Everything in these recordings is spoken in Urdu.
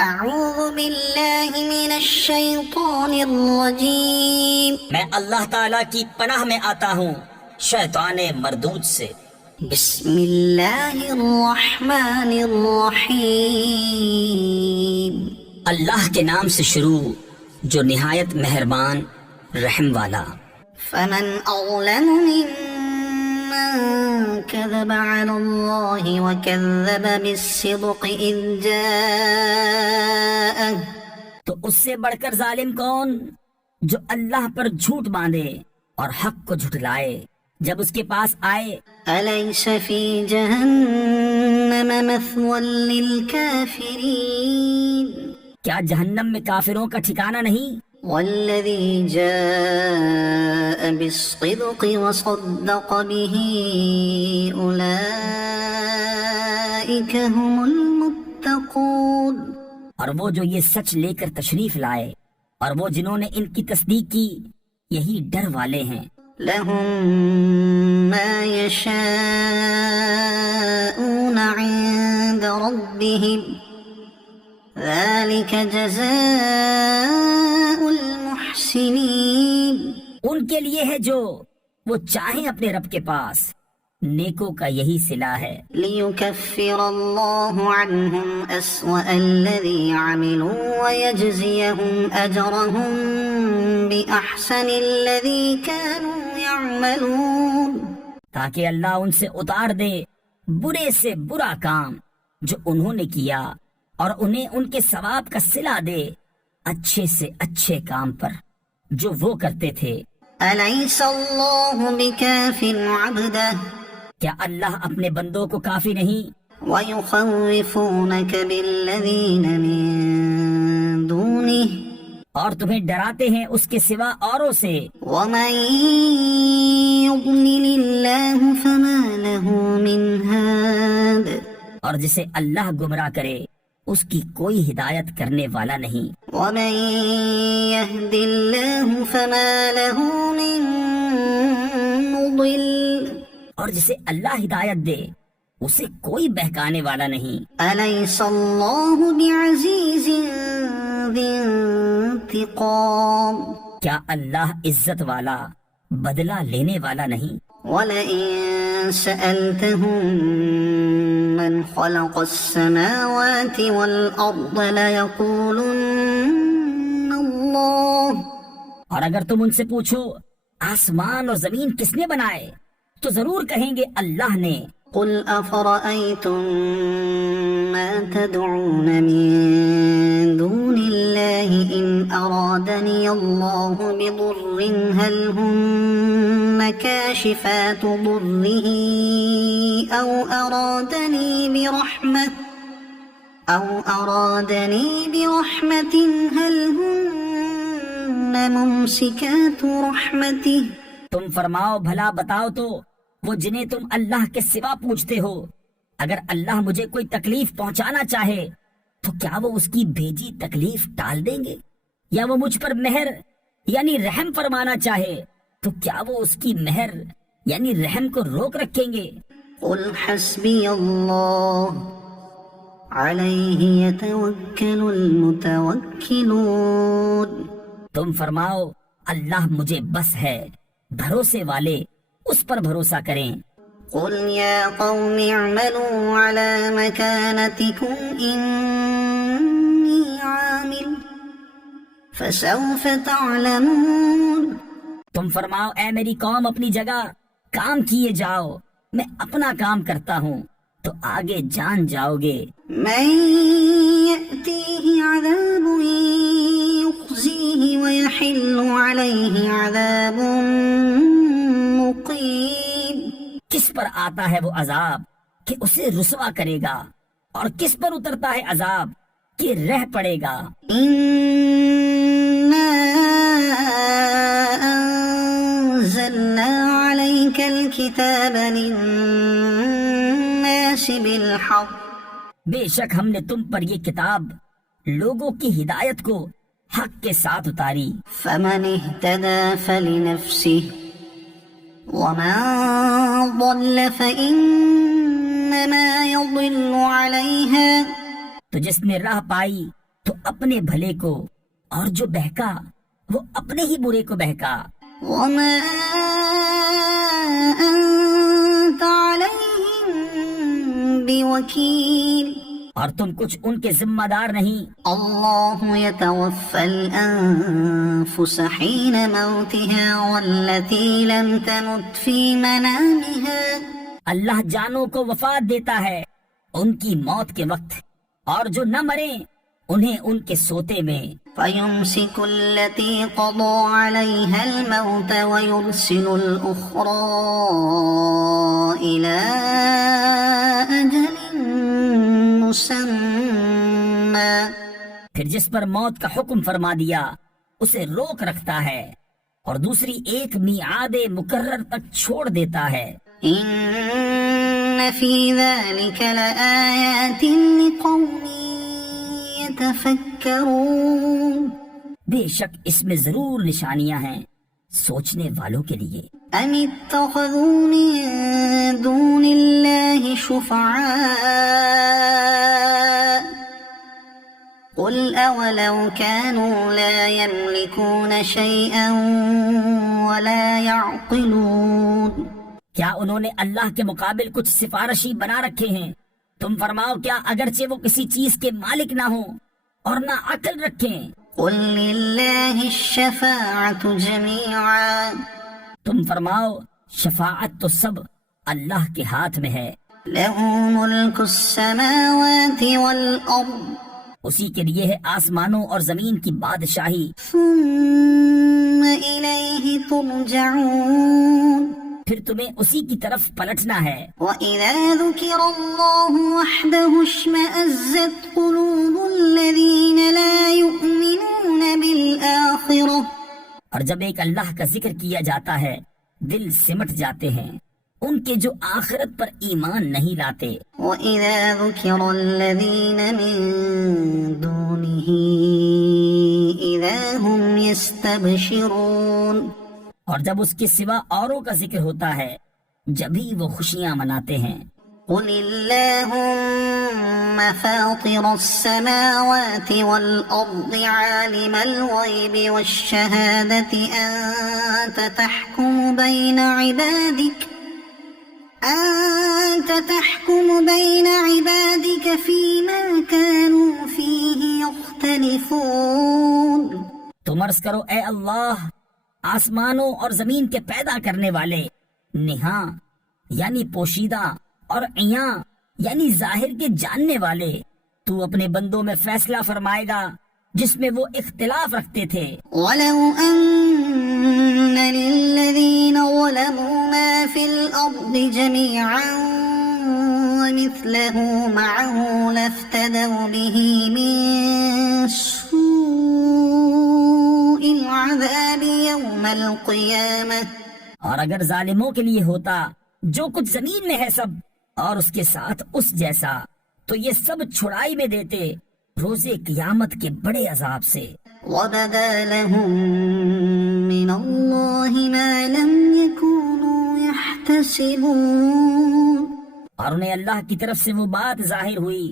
اعوذ باللہ من الشیطان الرجیم، میں اللہ تعالیٰ کی پناہ میں آتا ہوں شیطان مردود سے۔ بسم اللہ الرحمن الرحیم، اللہ کے نام سے شروع جو نہایت مہربان رحم والا۔ فمن اظلم ممن كذب على الله وكذب بالصدق اذ جاءه، تو اس سے بڑھ کر ظالم کون جو اللہ پر جھوٹ باندھے اور حق کو جھٹلائے جب اس کے پاس آئے۔ أليس في جهنم مثوى للكافرين، کیا جہنم میں کافروں کا ٹھکانہ نہیں؟ والذي جاء بالصدق وصدق به أولئك هم المتقون، اور وہ جو یہ سچ لے کر تشریف لائے اور وہ جنہوں نے ان کی تصدیق کی یہی ڈر والے ہیں۔ لهم ما يشاءون عند ربهم ذلك جزاء المحسنين، ان کے لیے ہے جو وہ چاہیں اپنے رب کے پاس، نیکوں کا یہی صلہ ہے۔ ليكفر الله عنهم أسوأ الذي عملوا ويجزيهم أجرهم بأحسن الذي كانوا يعملون، تاکہ اللہ ان سے اتار دے برے سے برا کام جو انہوں نے کیا اور انہیں ان کے ثواب کا صلہ دے اچھے سے اچھے کام پر جو وہ کرتے تھے۔ أليس الله بكاف عبده کیا اللہ اپنے بندوں کو کافی نہیں؟ ويخوفونك بالذين من دونه اور تمہیں ڈراتے ہیں اس کے سوا اوروں سے۔ ومن يضلل الله فما له من هاد، اور جسے اللہ گمراہ کرے اس کی کوئی ہدایت کرنے والا نہیں۔ ومن يهد الله فما له من مضل، اور جسے اللہ ہدایت دے اسے کوئی بہکانے والا نہیں۔ أليس الله بعزيز ذي انتقام، کیا اللہ عزت والا بدلہ لینے والا نہیں؟ ولئن سألتهم من خلق السماوات والأرض ليقولن الله، اور اگر تم ان سے پوچھو آسمان اور زمین کس نے بنائے تو ضرور کہیں گے اللہ نے۔ قل أفرأيتم ما تدعون من دون الله إن أرادني الله بضر هل هن كاشفات ضره أو أرادني برحمة هل هن ممسكات رحمته، تم فرماؤ بھلا بتاؤ تو وہ جنہیں تم اللہ کے سوا پوچھتے ہو اگر اللہ مجھے کوئی تکلیف پہنچانا چاہے تو کیا وہ اس کی بھیجی تکلیف ٹال دیں گے؟ یا وہ مجھ پر مہر یعنی رحم فرمانا چاہے تو کیا وہ اس کی مہر یعنی رحم کو روک رکھیں گے؟ قل حسبي الله عليه يتوكل المتوكلون، تم فرماؤ اللہ مجھے بس ہے، بھروسے والے اس پر بھروسہ کریں۔ قل يا قوم اعملوا على مكانتكم إني عامل فسوف تعلمون، تم فرماؤ اے میری قوم اپنی جگہ کام کیے جاؤ، میں اپنا کام کرتا ہوں تو آگے جان جاؤ گے۔ من يأتيه عذاب يخزيه ويحل عليه عذاب مقيم، کس پر آتا ہے وہ عذاب کہ اسے رسوا کرے گا اور کس پر اترتا ہے عذاب کہ رہ پڑے گا۔ إنا أنزلنا عليك الكتاب للناس بالحق، بے شک ہم نے تم پر یہ کتاب لوگوں کی ہدایت کو حق کے ساتھ اتاری۔ فمن اهتدى فلنفسه ومن ضل فإنما يضل عليها، تو جس نے راہ پائی تو اپنے بھلے کو، اور جو بہکا وہ اپنے ہی برے کو بہکا۔ وما أنت عليهم بوكيل اور تم کچھ ان کے ذمہ دار نہیں۔ الله يتوفى الأنفس حين موتها والتي لم تمت في منامها اللہ جانوں کو وفات دیتا ہے ان کی موت کے وقت، اور جو نہ مریں انہیں ان کے سوتے میں۔ فيمسك التي قضى عليها الموت ويرسل الأخرى إلى أجل مسمى پھر جس پر موت کا حکم فرما دیا اسے روک رکھتا ہے اور دوسری ایک میعاد مقرر تک چھوڑ دیتا ہے۔ إن في ذلك لآيات لقوم يتفكرون بے شک اس میں ضرور نشانیاں ہیں سوچنے والوں کے لیے۔ أم اتخذوا من دون الله شفعاء قل أولو كانوا لا يملكون شيئا ولا يعقلون کیا انہوں نے اللہ کے مقابل کچھ سفارشی بنا رکھے ہیں؟ تم فرماؤ کیا اگرچہ وہ کسی چیز کے مالک نہ ہوں اور نہ عقل رکھیں؟ قل لله الشفاعة جميعا تم فرماؤ شفاعت تو سب اللہ کے ہاتھ میں ہے۔ له ملك السماوات والأرض اسی کے لیے ہے آسمانوں اور زمین کی بادشاہی، ثم إليه ترجعون پھر تمہیں اسی کی طرف پلٹنا ہے۔ وَإِذَا ذُكِرَ اللَّهُ وَحْدَهُ اشْمَأَزَّتْ قُلُوبُ الَّذِينَ لَا يُؤْمِنُونَ بِالْآخِرَةِ اور جب ایک اللہ کا ذکر کیا جاتا ہے دل سمٹ جاتے ہیں ان کے جو آخرت پر ایمان نہیں لاتے۔ وَإِذَا ذُكِرَ الَّذِينَ مِن دُونِهِ إِذَا هُمْ يَسْتَبْشِرُونَ اور جب اس کے سوا اوروں کا ذکر ہوتا ہے جبھی وہ خوشیاں مناتے ہیں۔ قُلِ اللَّهُمَّ فَاطِرَ السَّمَاوَاتِ وَالْأَرْضِ عَالِمَ الْغَيْبِ وَالشَّهَادَةِ أَنْتَ تَحْكُمُ بَيْنَ عِبَادِكَ فِيمَا كَانُوا فِيهِ يَخْتَلِفُونَ تم عرض کرو اے اللہ آسمانوں اور زمین کے پیدا کرنے والے، نہاں یعنی پوشیدہ اور عیاں یعنی ظاہر کے جاننے والے، تو اپنے بندوں میں فیصلہ فرمائے گا جس میں وہ اختلاف رکھتے تھے۔ وَلَوْ أَنَّ لِلَّذِينَ ظَلَمُوا مَا فِي الْأَرْضِ جَمِيعًا وَمِثْلَهُ مَعَهُ لَافْتَدَوْا بِهِ مِن سُوءِ الْعَذَابِ يَوْمَ الْقِيَامَةِ اور اگر ظالموں کے لیے ہوتا جو کچھ زمین میں ہے سب اور اس کے ساتھ اس جیسا تو یہ سب چھڑائی میں دیتے روز قیامت کے بڑے عذاب سے۔ وَبَدَا لَهُم مِّنَ اللَّهِ مَا لَمْ يَكُونُوا يَحْتَسِبُونَ اور انہیں اللہ کی طرف سے وہ بات ظاہر ہوئی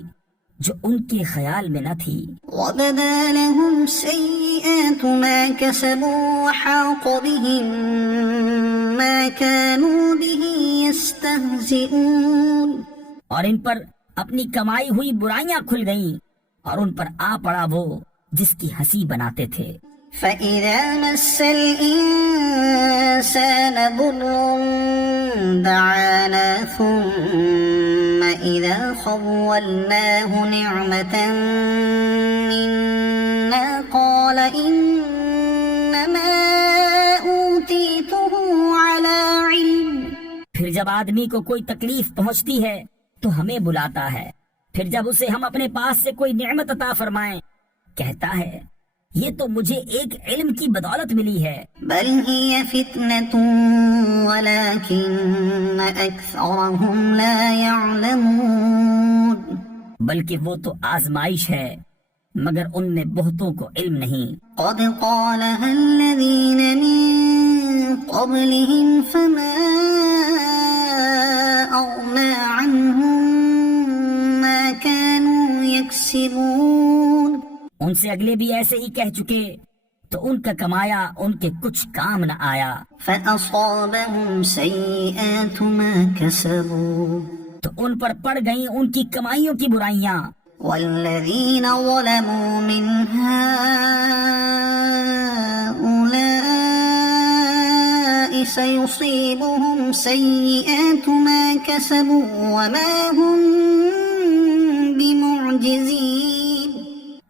جو ان کے خیال میں نہ تھی۔ وَبَدَا لَهُمْ سَيِّئَاتُ مَا كَسَبُوا وَحَاقَ بِهِم مَّا كَانُوا بِهِ يَسْتَهْزِئُونَ اور ان پر اپنی کمائی ہوئی برائیاں کھل گئیں اور ان پر آ پڑا وہ جس کی ہنسی بناتے تھے۔ فَإِذَا مَسَّ الْإِنسَانَ ضُرٌّ دَعَانَا ثُمَّ إِذَا خَوَّلْنَاهُ نِعْمَةً مِنَّا قَالَ إِنَّمَا أُوتِيتُهُ عَلَى عِلْمٍ پھر جب آدمی کو کوئی تکلیف پہنچتی ہے تو ہمیں بلاتا ہے، پھر جب اسے ہم اپنے پاس سے کوئی نعمت عطا فرمائیں کہتا ہے یہ تو مجھے ایک علم کی بدولت ملی ہے۔ بل هي فتنة ولكن أكثرهم لا يعلمون بلکہ وہ تو آزمائش ہے مگر ان میں بہتوں کو علم نہیں۔ قد قالها الذين من قبلهم فما أغنى عنهم ما كانوا يكسبون ان سے اگلے بھی ایسے ہی کہہ چکے تو ان کا کمایا ان کے کچھ کام نہ آیا. فأصابهم سيئات ما كسبوا تو ان پر پڑ گئیں ان کی کمائیوں کی برائیاں. والذين ظلموا من هؤلاء سيصيبهم سيئات ما كسبوا وما هم بمعجزين.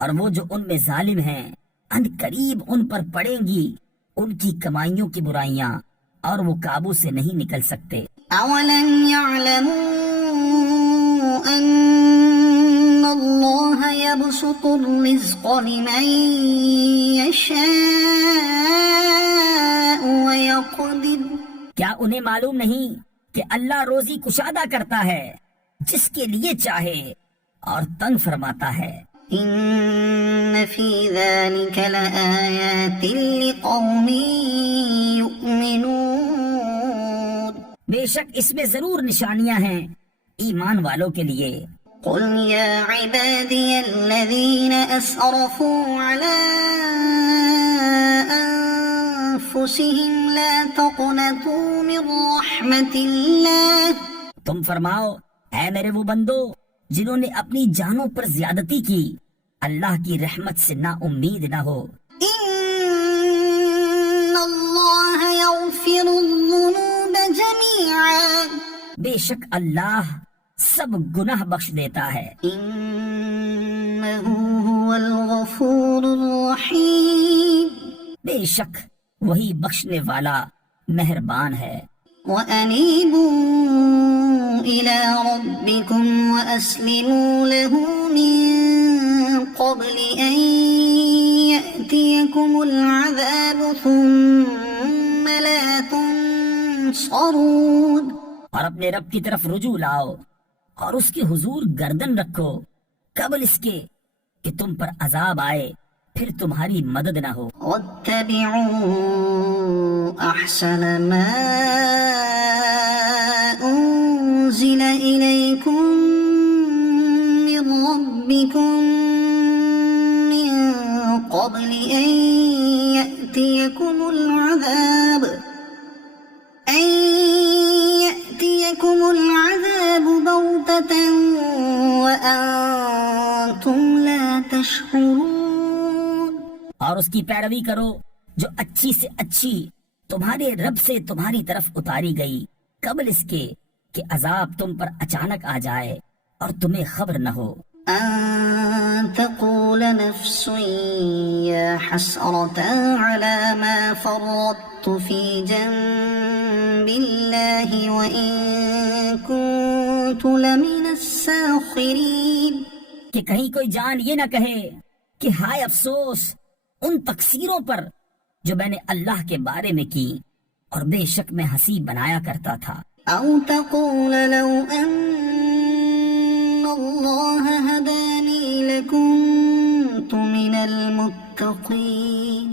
اور وہ جو ان میں ظالم ہیں ان قریب ان پر پڑیں گی ان کی کمائیوں کی برائیاں اور وہ قابو سے نہیں نکل سکتے. أولم يعلموا أن الله يبسط الرزق لمن يشاء ويقدر. کیا انہیں معلوم نہیں کہ اللہ روزی کشادہ کرتا ہے جس کے لیے چاہے اور تنگ فرماتا ہے. إن في ذلك لآيات لقوم يؤمنون. بے شک اس میں ضرور نشانیاں ہیں ایمان والوں کے لیے. قل يا عبادي الذين أسرفوا على أنفسهم لا تقنطوا من رحمة الله. تم فرماؤ اے میرے وہ بندو جنہوں نے اپنی جانوں پر زیادتی کی اللہ کی رحمت سے نا امید نہ ہو. إن الله يغفر الذنوب جميعا. بے شک اللہ سب گناہ بخش دیتا ہے. إنه هو الغفور الرحيم. بے شک وہی بخشنے والا مہربان ہے. وأنيبوا إلى ربكم وأسلموا له من قبل أن يأتيكم العذاب ثم لا تنصرون. اور اپنے رب کی طرف رجوع لاؤ اور اس کے حضور گردن رکھو قبل اس کے کہ تم پر عذاب آئے پھر تمہاری مدد نہ ہو. واتبعوا أحسن ما أنزل إليكم من ربكم من قبل أن يأتيكم العذاب بغتة وأنتم لا تشعرون. اور اس کی پیروی کرو جو اچھی سے اچھی تمہارے رب سے تمہاری طرف اتاری گئی قبل اس کے کہ عذاب تم پر اچانک آ جائے اور تمہیں خبر نہ ہو. أن تقول نفس يا حسرة على ما فرطت في جنب الله وإن كنت لمن الساخرين. کہ کہیں کوئی جان یہ نہ کہے کہ ہائے افسوس ان تقصیروں پر جو میں نے اللہ کے بارے میں کی اور بے شک میں ہنسی بنایا کرتا تھا. أو تقول لو أن الله هداني لكنت من المتقين.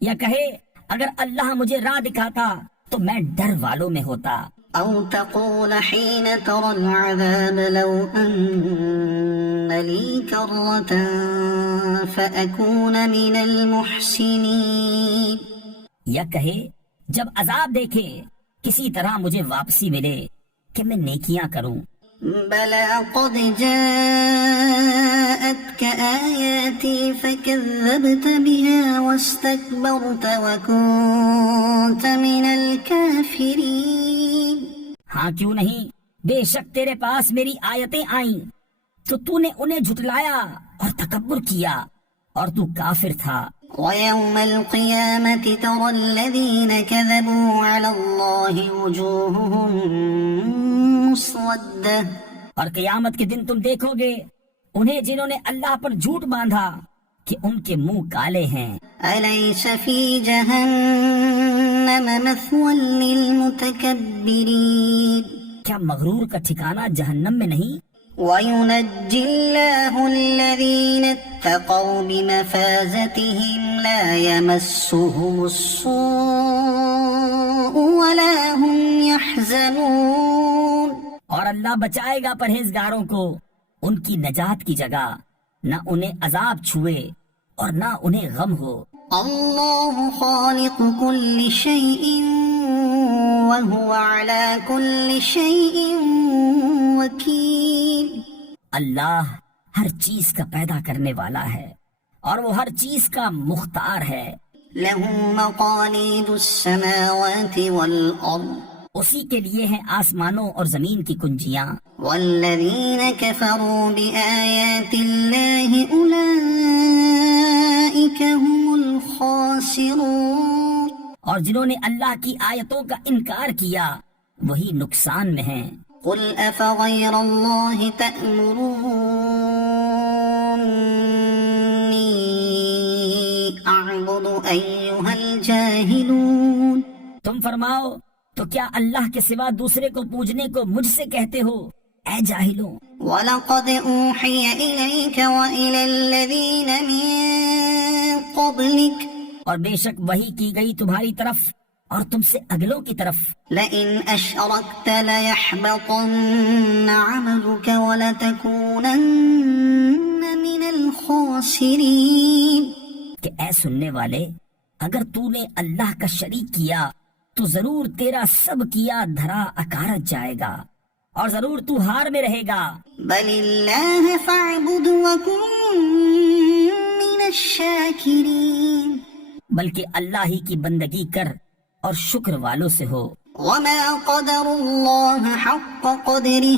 یا کہے اگر اللہ مجھے راہ دکھاتا تو میں ڈر والوں میں ہوتا. أو تقول حين ترى العذاب لو أن لي كرة فأكون من المحسنين. یا کہے جب عذاب دیکھے کسی طرح مجھے واپسی ملے کہ میں نیکیاں کروں. بلى قد جاءتك آياتي فكذبت بها واستكبرت وكنت من الكافرين. ہاں کیوں نہیں بے شک تیرے پاس میری آیتیں آئیں تو تو نے انہیں جھٹلایا اور تکبر کیا اور تو کافر تھا. ويوم القيامة ترى الذين كذبوا على الله وجوههم مسودة. اور قیامت کے دن تم دیکھو گے انہیں جنہوں نے اللہ پر جھوٹ باندھا کہ ان کے منہ کالے ہیں. أليس في جهنم مثوى للمتكبرين. کیا مغرور کا ٹھکانہ جہنم میں نہیں؟ وينجي الله الذين اتقوا بمفازتهم لا يمسهم السوء ولا هم يحزنون. اور اللہ بچائے گا پرہیزگاروں کو ان کی نجات کی جگہ نہ انہیں عذاب چھوئے اور نہ انہیں غم ہو۔ اللہ خالق كل شيء وهو على كل شيء وكيل۔ اللہ ہر چیز کا پیدا کرنے والا ہے اور وہ ہر چیز کا مختار ہے۔ له مقاليد السماوات والأرض اسی کے لیے ہیں آسمانوں اور زمین کی کنجیاں۔ والذين كفروا بآيات الله أولئك هم الخاسرون۔ اور جنہوں نے اللہ کی آیتوں کا انکار کیا وہی نقصان میں ہیں۔ قل أفغير الله تأمروني أعبد أيها الجاهلون۔ تم فرماؤ تو کیا اللہ کے سوا دوسرے کو پوجنے کو مجھ سے کہتے ہو اے جاہلوں؟ وَلَقَدْ أُوحِيَ إِلَيْكَ وَإِلَى الَّذِينَ مِن قَبْلِكَ اور بے شک وحی کی گئی تمہاری طرف اور تم سے اگلوں کی طرف، لَئِنْ أَشْرَكْتَ لَيَحْبَطَنَّ عَمَلُكَ وَلَتَكُونَنَّ مِنَ الْخَاسِرِينَ، کہ اے سننے والے اگر تو نے اللہ کا شریک کیا تو ضرور تیرا سب کیا دھرا اکارت جائے گا اور ضرور تو ہار میں رہے گا۔ بَلِ اللَّهَ فَاعْبُدْ وَكُن مِّنَ الشَّاكِرِينَ، بلکہ اللہ ہی کی بندگی کر اور شکر والوں سے ہو۔ وَمَا قَدَرُ اللَّهَ حَقَّ قَدْرِهِ،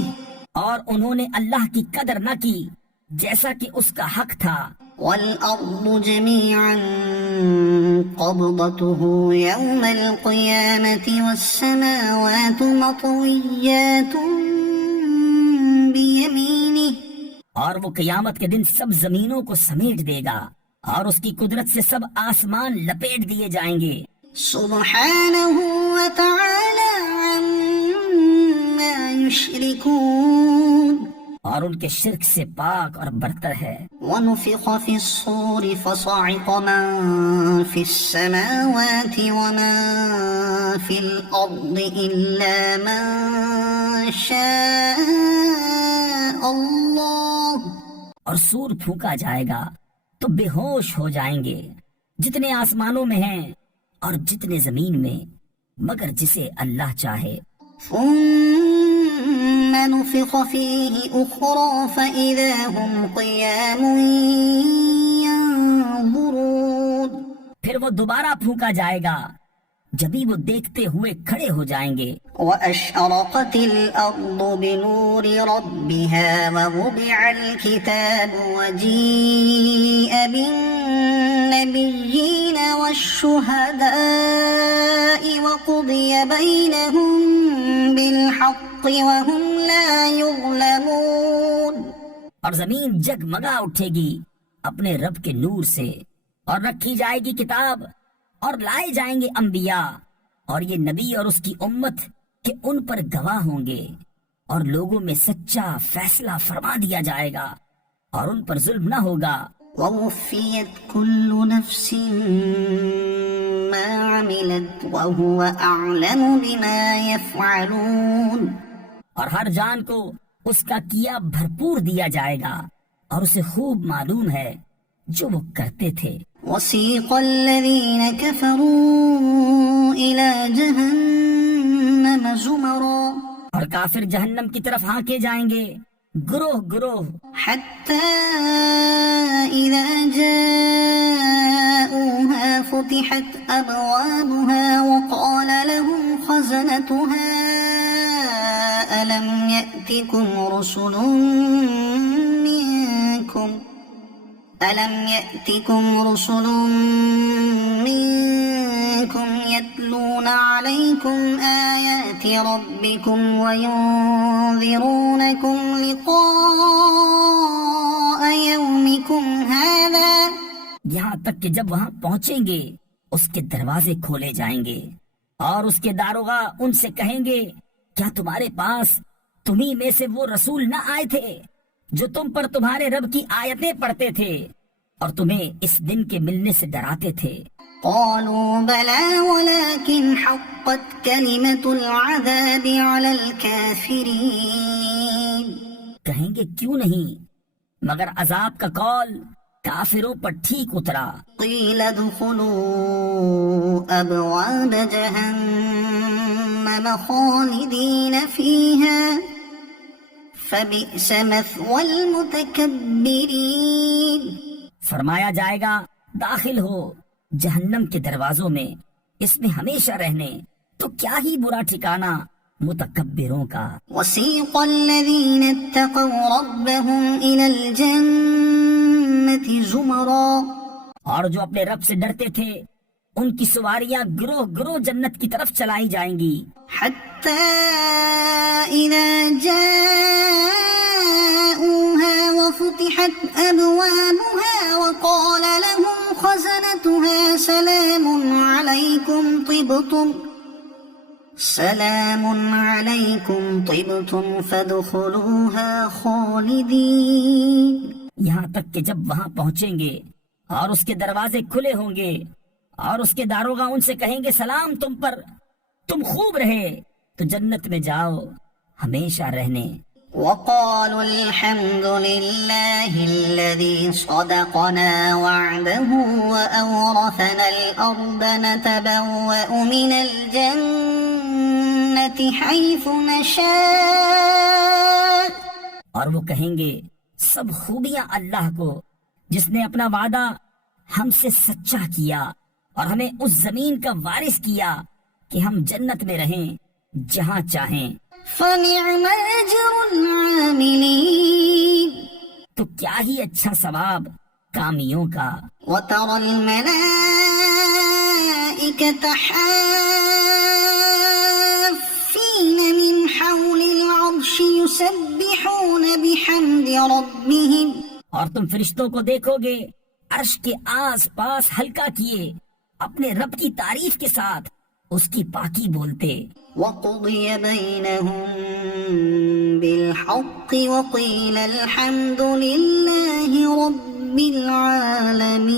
اور انہوں نے اللہ کی قدر نہ کی جیسا کہ اس کا حق تھا۔ وَالْأَرْضُ جَمِيعًا قَبْضَتُهُ يَوْمَ الْقِيَامَةِ وَالسَّمَاوَاتُ مَطْوِيَّاتٌ بِيَمِينِهِ، اور وہ قیامت کے دن سب زمینوں کو سمیٹ دے گا اور اس کی قدرت سے سب آسمان لپیٹ دیے جائیں گے۔ سبحانه وتعالى عما يشركون، اور ان کے شرک سے پاک اور برتر ہے۔ ونفخ في الصور فصعق من في السماوات ومن في الأرض إلا من شاء الله، اور سور پھونکا جائے گا تو بے ہوش ہو جائیں گے جتنے آسمانوں میں ہیں اور جتنے زمین میں، مگر جسے اللہ چاہے۔ ثم نفخ فيه أخرى فإذا هم قيام ينظرون، پھر وہ دوبارہ پھونکا جائے گا جبھی وہ دیکھتے ہوئے کھڑے ہو جائیں گے۔ وأشرقت الأرض بنور ربها ووضع الكتاب وجيء بالنبيين والشهداء وقضي بينهم بالحق وهم لا يظلمون، اور زمین جگمگا اٹھے گی اپنے رب کے نور سے، اور رکھی جائے گی کتاب اور لائے جائیں گے انبیاء اور یہ نبی اور اس کی امت کہ ان پر گواہ ہوں گے، اور لوگوں میں سچا فیصلہ فرما دیا جائے گا اور ان پر ظلم نہ ہوگا۔ ووفيت كل نفس ما عملت وهو أعلم بما يفعلون، اور ہر جان کو اس کا کیا بھرپور دیا جائے گا اور اسے خوب معلوم ہے جو وہ کرتے تھے۔ وسيق الذين كفروا إلى جهنم زمرا، اور کافر جہنم کی طرف ہانکے جائیں گے گروہ گروہ، حتى إذا جاءوها فتحت أبوابها وقال لهم خزنتها ألم يأتكم رسل منكم يتلون عليكم آيات ربكم وينذرونكم لقاء يومكم هذا، یہاں تک کہ جب وہاں پہنچیں گے اس کے دروازے کھولے جائیں گے اور اس کے داروغہ ان سے کہیں گے کیا تمہارے پاس تمہیں میں سے وہ رسول نہ آئے تھے جو تم پر تمہارے رب کی آیتیں پڑھتے تھے اور تمہیں اس دن کے ملنے سے ڈراتے تھے؟ قالوا بلى ولكن حقت كلمة العذاب على الكافرين، کہیں گے کیوں نہیں، مگر عذاب کا قول کافروں پر ٹھیک اترا۔ قیل ادخلوا ابواب جہنم خالدین فیہا فبئس مثوى المتکبرین، فرمایا جائے گا داخل ہو جہنم کے دروازوں میں، اس میں ہمیشہ رہنے، تو کیا ہی برا ٹھکانہ متکبروں کا۔ وسیق الذین اتقوا ربهم الى الجنة زمرا، اور جو اپنے رب سے ڈرتے تھے ان کی سواریاں گروہ گروہ جنت کی طرف چلائی جائیں گی، حتى إذا جاءوها وفتحت أبوابها وقال لهم خزنتها سلام عليكم طبتم فادخلوها خالدين، یہاں تک کہ جب وہاں پہنچیں گے اور اس کے دروازے کھلے ہوں گے اور اس کے داروغہ ان سے کہیں گے سلام تم پر، تم خوب رہے تو جنت میں جاؤ ہمیشہ رہنے۔ وقالوا الحمد لله الذي صدقنا وعده وأورثنا الأرض نتبوأ من الجنة حيث نشاء، اور وہ کہیں گے سب خوبیاں اللہ کو جس نے اپنا وعدہ ہم سے سچا کیا اور ہمیں اس زمین کا وارث کیا کہ ہم جنت میں رہیں جہاں چاہیں۔ فنعم أجر العاملين، تو کیا ہی اچھا ثواب کامیوں کا۔ وترى الملائكة حافين من حول العرش يسبحون بحمد ربهم، اور تم فرشتوں کو دیکھو گے عرش کے آس پاس ہلکا کیے اپنے رب کی تعریف کے ساتھ اس کی پاکی بولتے۔ وقضي بينهم بالحق وقيل الحمد لله رب العالمين،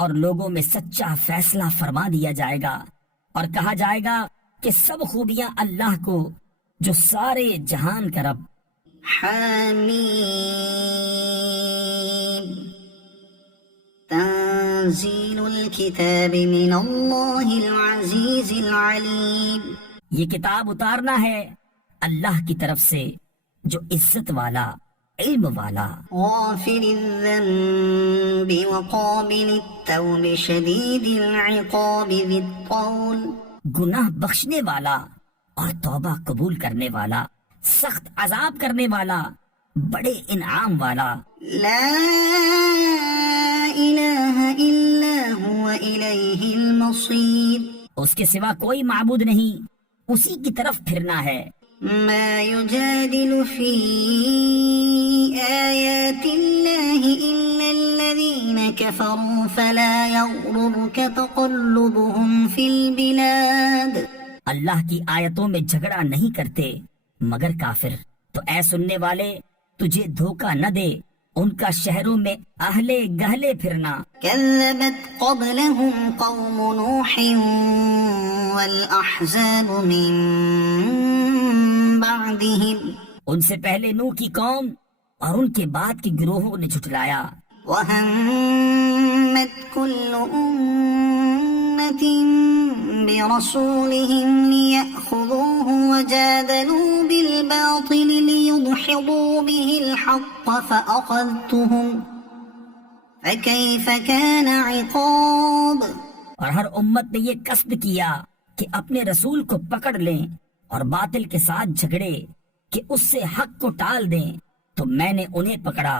اور لوگوں میں سچا فیصلہ فرما دیا جائے گا اور کہا جائے گا کہ سب خوبیاں اللہ کو جو سارے جہان کا رب۔ حمیم تنزیل الکتاب من اللہ العزیز العلیم، یہ کتاب اتارنا ہے اللہ کی طرف سے جو عزت والا علم والا۔ غافر الذنب وقابل التوب شدید العقاب ذی الطول، گناہ بخشنے والا اور توبہ قبول کرنے والا، سخت عذاب کرنے والا، بڑے انعام والا۔ لا الہ الا هو الیہ المصیر، اس کے سوا کوئی معبود نہیں، اسی کی طرف پھرنا ہے۔ ما يجادل في آيات الله إلا الذين كفروا فلا يغررك تقلبهم في البلاد، اللہ کی آیتوں میں جھگڑا نہیں کرتے مگر کافر، تو اے سننے والے تجھے دھوکہ نہ دے ان کا شہروں میں اہلے گہلے پھرنا۔ كذبت قبلهم قوم نوح والأحزاب من بعدهم، ان سے پہلے نوح کی قوم اور ان کے بعد کے گروہوں نے جھٹلایا۔ وهمت كل أمة برسولهم ليأخذوه وجادلوا بالباطل ليدحضوا به الحق فأخذتهم فكيف كان عقاب، اور ہر امت نے یہ قصد کیا کہ اپنے رسول کو پکڑ لیں اور باطل کے ساتھ جھگڑے کہ اس سے حق کو ٹال دیں، تو میں نے انہیں پکڑا،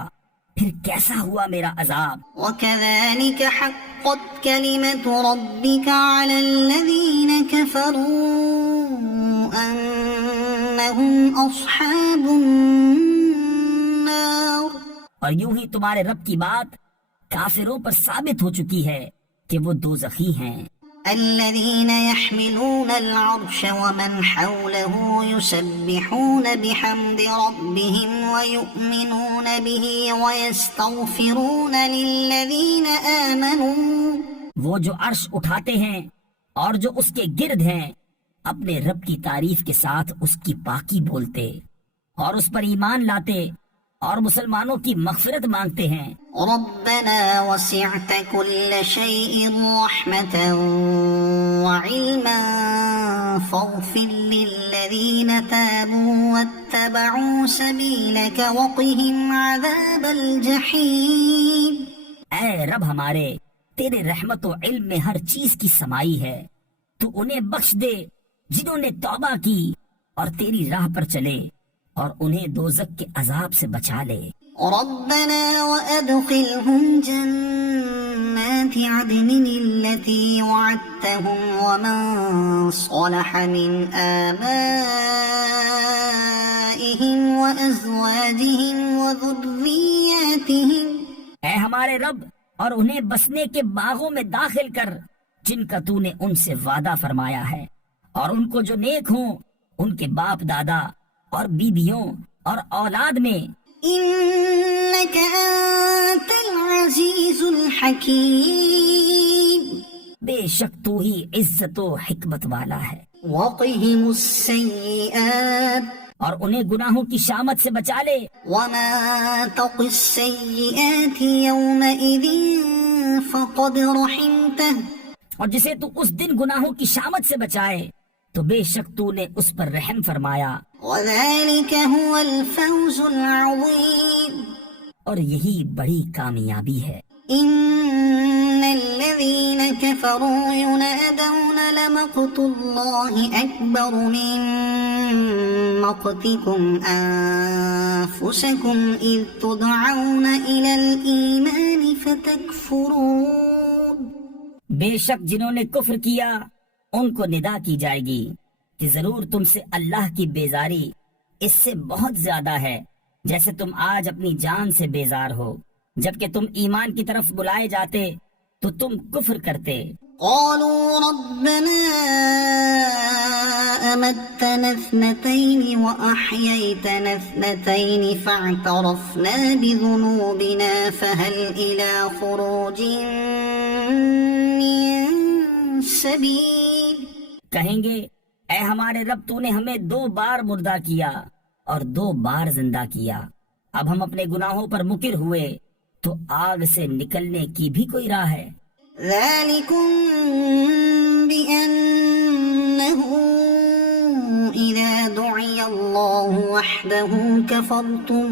پھر کیسا ہوا میرا عذاب۔ وكذلك حقت كلمة ربك على الذين كفروا أنهم أصحاب النار، اور یوں ہی تمہارے رب کی بات کافروں پر ثابت ہو چکی ہے کہ وہ دوزخی ہیں۔ الذين يحملون العرش ومن حوله يسبحون بحمد ربهم ويؤمنون به ويستغفرون للذين آمنوا، وہ جو عرش اٹھاتے ہیں اور جو اس کے گرد ہیں اپنے رب کی تعریف کے ساتھ اس کی پاکی بولتے اور اس پر ایمان لاتے اور مسلمانوں کی مغفرت مانگتے ہیں۔ ربنا وسعت كل شيء رحمة وعلما فاغفر للذين تابوا واتبعوا سبيلك وقهم عذاب الجحيم۔ اے رب ہمارے، تیرے رحمت و علم میں ہر چیز کی سمائی ہے، تو انہیں بخش دے جنہوں نے توبہ کی اور تیری راہ پر چلے، اور انہیں دوزخ کے عذاب سے بچا لے۔ ربنا وأدخلهم جنات عدن التي وعدتهم ومن صلح من آبائهم وأزواجهم وذرياتهم۔ اے ہمارے رب، اور انہیں بسنے کے باغوں میں داخل کر جن کا تو نے ان سے وعدہ فرمایا ہے، اور ان کو جو نیک ہوں ان کے باپ دادا اور بیویوں اور اولاد میں۔ إنك أنت العزيز الحكيم۔ بے شک تو ہی عزت و حکمت والا ہے۔ وقهم السيئات۔ اور انہیں گناہوں کی شامت سے بچا لے۔ وما تق السيئات يومئذ فقد رحمته۔ اور جسے تو اس دن گناہوں کی شامت سے بچائے تو بے شک تو نے اس پر رحم فرمایا۔ وذلك هو الفوز العظيم۔ اور یہی بڑی کامیابی ہے۔ إن الذين كفروا ينادون لمقت الله أكبر من مقتكم أنفسكم إذ تدعون إلى الإيمان فتكفرون۔ بے شک جنہوں نے کفر کیا ان کو ندا کی جائے گی کہ ضرور تم سے اللہ کی بیزاری اس سے بہت زیادہ ہے جیسے تم آج اپنی جان سے بیزار ہو، جبکہ تم ایمان کی طرف بلائے جاتے تو تم کفر کرتے۔ قالوا ربنا أمتنا اثنتين وأحييتنا اثنتين فاعترفنا بذنوبنا فهل إلى خروج من سبيل۔ کہیں گے اے ہمارے رب، تو نے ہمیں 2 بار مردہ کیا اور 2 بار زندہ کیا، اب ہم اپنے گناہوں پر مقر ہوئے تو آگ سے نکلنے کی بھی کوئی راہ ہے۔ ذلكم بأنه إذا دعي الله وحده كفرتم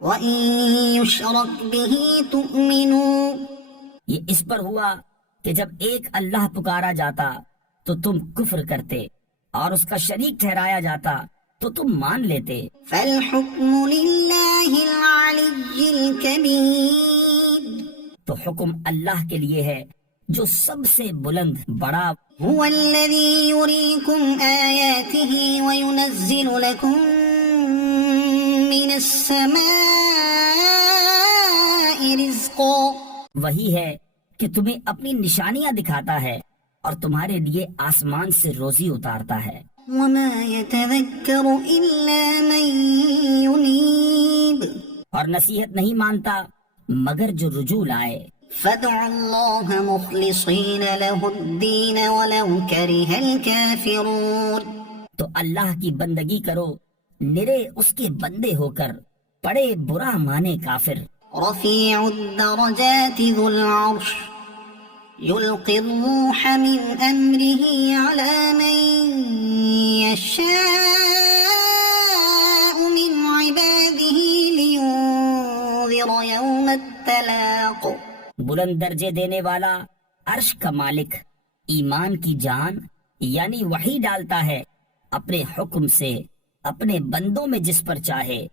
وإن يشرك به تؤمنوا۔ یہ اس پر ہوا کہ جب ایک اللہ پکارا جاتا تو تم کفر کرتے، اور اس کا شریک ٹھہرایا جاتا تو تم مان لیتے۔ فالحكم لله العلي الكبير۔ تو حکم اللہ کے لیے ہے جو سب سے بلند بڑا۔ هو الذي يريكم آياته وينزل لكم من السماء رزقا۔ وہی ہے کہ تمہیں اپنی نشانیاں دکھاتا ہے اور تمہارے لیے آسمان سے روزی اتارتا ہے۔ وما يتذكر إلا من ينيب۔ اور نصیحت نہیں مانتا مگر جو رجوع لائے۔ فادعوا الله مخلصين له الدين ولو كره الكافرون۔ تو اللہ کی بندگی کرو نرے اس کے بندے ہو کر، پڑے برا مانے کافر۔ رفيع الدرجات ذو العرش يلقي الروح من أمره على من يشاء من عباده لينذر يوم التلاق۔ بلند درجے دینے والا عرش کا مالک ایمان کی جان یعنی وحی ڈالتا ہے اپنے حکم سے اپنے بندوں میں جس پر چاہے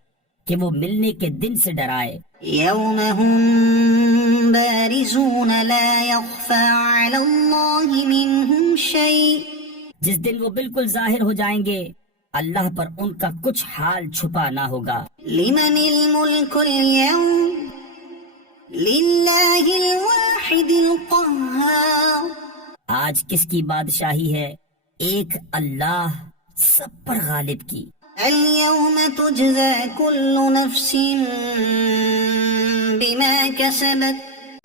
کہ وہ ملنے کے دن سے ڈرائے۔ يوم هم بارزون لا يخفى على الله منهم شيء۔ جس دن وہ بالکل ظاہر ہو جائیں گے اللہ پر ان کا کچھ حال چھپا نہ ہوگا۔ لمن الملك اليوم لله الواحد القهار۔ آج کس کی بادشاہی ہے؟ ایک اللہ سب پر غالب کی۔ اليوم تجزى كل نفس بما كسبت۔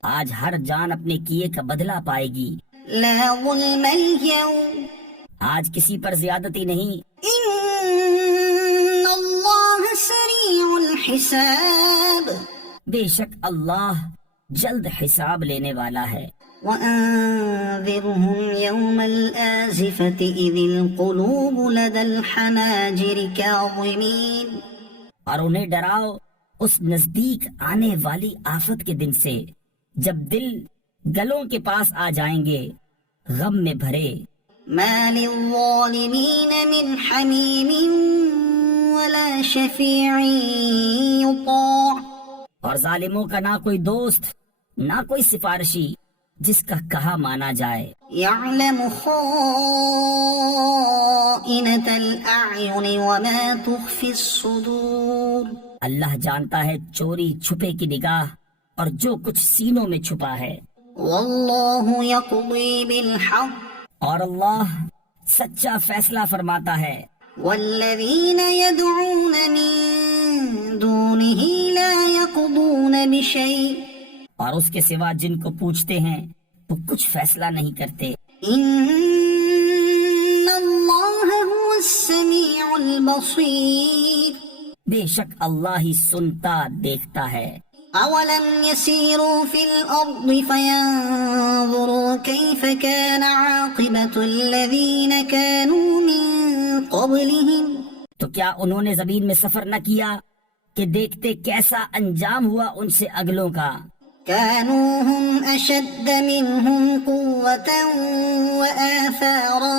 آج ہر جان اپنے کیے کا بدلہ پائے گی۔ لا ظلم اليوم۔ آج کسی پر زیادتی نہیں۔ إن الله سريع الحساب۔ الحساب بے شک اللہ جلد حساب لینے والا ہے۔ وأنذرهم يوم الآزفة إذ القلوب لدى الحناجر كاظمين اور انہیں ڈراؤ اس نزدیک آنے والی آفت کے دن سے جب دل گلوں کے پاس آ جائیں گے غم میں بھرے۔ ما للظالمين من حميم ولا شفيع يطاع اور ظالموں کا نہ کوئی دوست نہ کوئی سفارشی جس کا کہا مانا جائے۔ يعلم خائنة الأعين وما تخفي الصدور اللہ جانتا ہے چوری چھپے کی نگاہ اور جو کچھ سینوں میں چھپا ہے۔ والله يقضي بالحق اور اللہ سچا فیصلہ فرماتا ہے۔ والذين يدعون من دونه لا يقضون بشيء اور اس کے سوا جن کو پوچھتے ہیں وہ کچھ فیصلہ نہیں کرتے۔ ان اللہ هو السمیع البصیر بے شک اللہ ہی سنتا دیکھتا ہے۔ اولم يسيروا في الارض فينظروا كيف كان عاقبة الذين كانوا من قبلهم تو کیا انہوں نے زمین میں سفر نہ کیا کہ دیکھتے کیسا انجام ہوا ان سے اگلوں کا؟ كانوا هم اشد منهم قوة وآثارا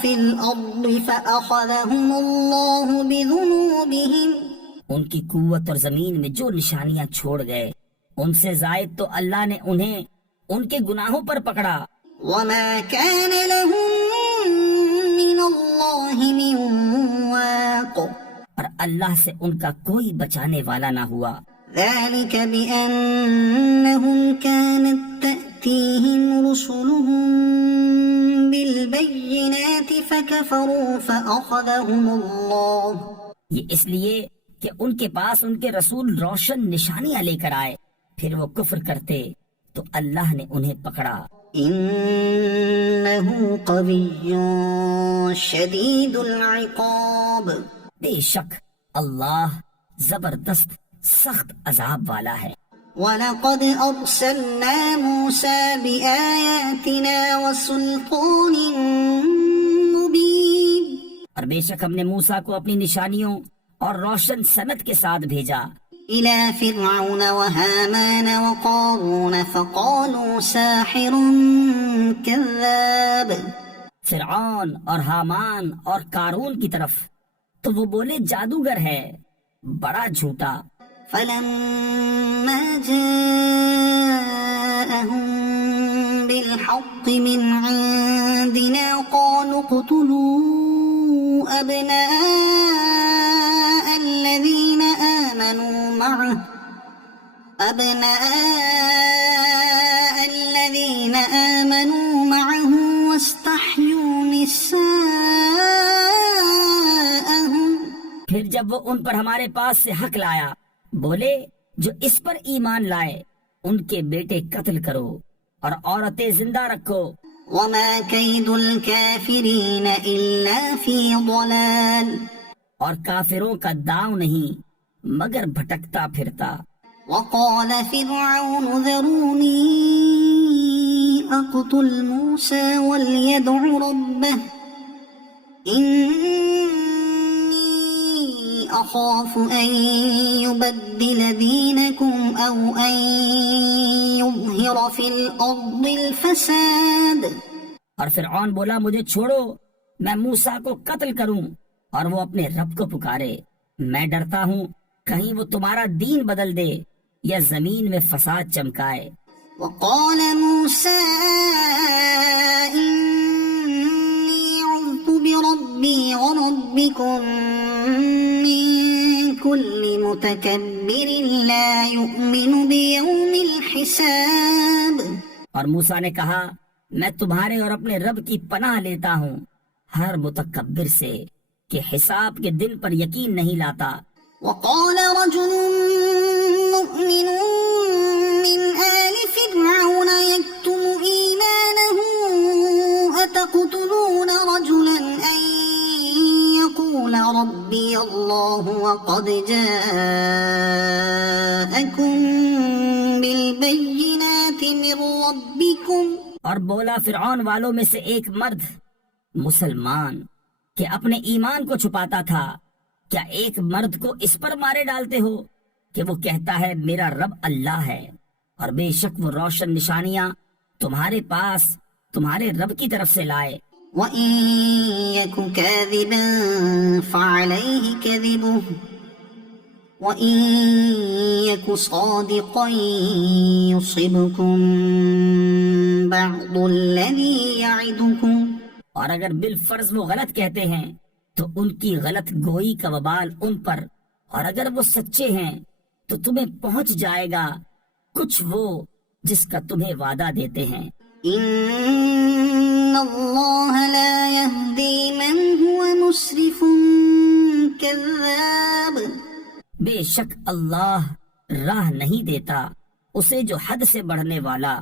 في الارض فاخذهم الله بذنوبهم ان کی قوت اور زمین میں جو نشانیاں چھوڑ گئے ان سے زائد تو اللہ نے انہیں ان کے گناہوں پر پکڑا۔ وما كان لهم من الله من واق اور اللہ سے ان کا کوئی بچانے والا نہ ہوا۔ ذلك بأنهم كانت تأتيهم رسلهم بالبينات فكفروا فأخذهم الله یہ اس لیے کہ ان کے پاس ان کے رسول روشن نشانیاں لے کر آئے پھر وہ کفر کرتے تو اللہ نے انہیں پکڑا۔ إنه قوي شديد العقاب بے شک اللہ زبردست سخت عذاب والا ہے۔ وَلَقَدْ أَرْسَلْنَا مُوسَى بِآيَاتِنَا وَسُلْطَانٍ مُبِينٍ اور بے شک ہم نے موسیٰ کو اپنی نشانیوں اور روشن سند کے ساتھ بھیجا إِلَى فِرْعَوْنَ وَهَامَانَ وَقَارُونَ فَقَالُوا سَاحِرٌ كَذَّابٌ فرعون اور حامان اور قارون کی طرف تو وہ بولے جادوگر ہے بڑا جھوٹا۔ فَلَمَّا جَاءَهُم بِالْحَقِّ مِنْ عِندِنَا قَالُوا اقْتُلُوا أَبْنَاءَ الَّذِينَ آمَنُوا مَعَهُ وَاسْتَحْيُوا نِسَاءَهُمْ پھر جب وہ ان پر ہمارے پاس سے حق لایا بولے جو اس پر ایمان لائے ان کے بیٹے قتل کرو اور عورتیں زندہ رکھو۔ وَمَا كَيْدُ الْكَافِرِينَ إِلَّا فِي ضَلَالٍ اور کافروں کا داؤ نہیں مگر بھٹکتا پھرتا۔ وَقَالَ فِرْعَوْنُ ذَرُونِي أَقْتُلْ مُوسَى وَلْيَدْعُ رَبَّهُ أخاف أن يبدل دينكم أو أن يظهر في الأرض الفساد اور فرعون بولا مجھے چھوڑو میں موسیٰ کو قتل کروں اور وہ اپنے رب کو پکارے، میں ڈرتا ہوں کہیں وہ تمہارا دین بدل دے یا زمین میں فساد چمکائے۔ وقال موسى إني عذت بربي وربكم من كل متكبر لا يؤمن بيوم الحساب اور موسیٰ نے کہا میں تمہارے اور اپنے رب کی پناہ لیتا ہوں ہر متکبر سے کہ حساب کے دن پر یقین نہیں لاتا۔ وقال رجل مؤمن من آل فرعون يكتم إيمانه أتقتلون رجلا أن يقول ربي الله وقد جاءكم بالبينات من ربكم اور بولا فرعون والوں میں سے ایک مرد مسلمان کہ اپنے ایمان کو چھپاتا تھا، کیا ایک مرد کو اس پر مارے ڈالتے ہو کہ وہ کہتا ہے میرا رب اللہ ہے، اور بے شک وہ روشن نشانیاں تمہارے پاس تمہارے رب کی طرف سے لائے۔ وَإِن يَكُ كَاذِبًا فَعَلَيْهِ كَذِبُهُ وَإِن يَكُ صَادِقًا يُصِبْكُم بَعْضُ الَّذِي يَعِدُكُمْ، اور اگر بالفرض وہ غلط کہتے ہیں تو ان کی غلط گوئی کا وبال ان پر، اور اگر وہ سچے ہیں تو تمہیں پہنچ جائے گا کچھ وہ جس کا تمہیں وعدہ دیتے ہیں۔ إِنَّ اللَّهَ لَا يَهْدِي مَنْ هُوَ مُسْرِفٌ كَذَّابٌ، بے شک اللہ راہ نہیں دیتا اسے جو حد سے بڑھنے والا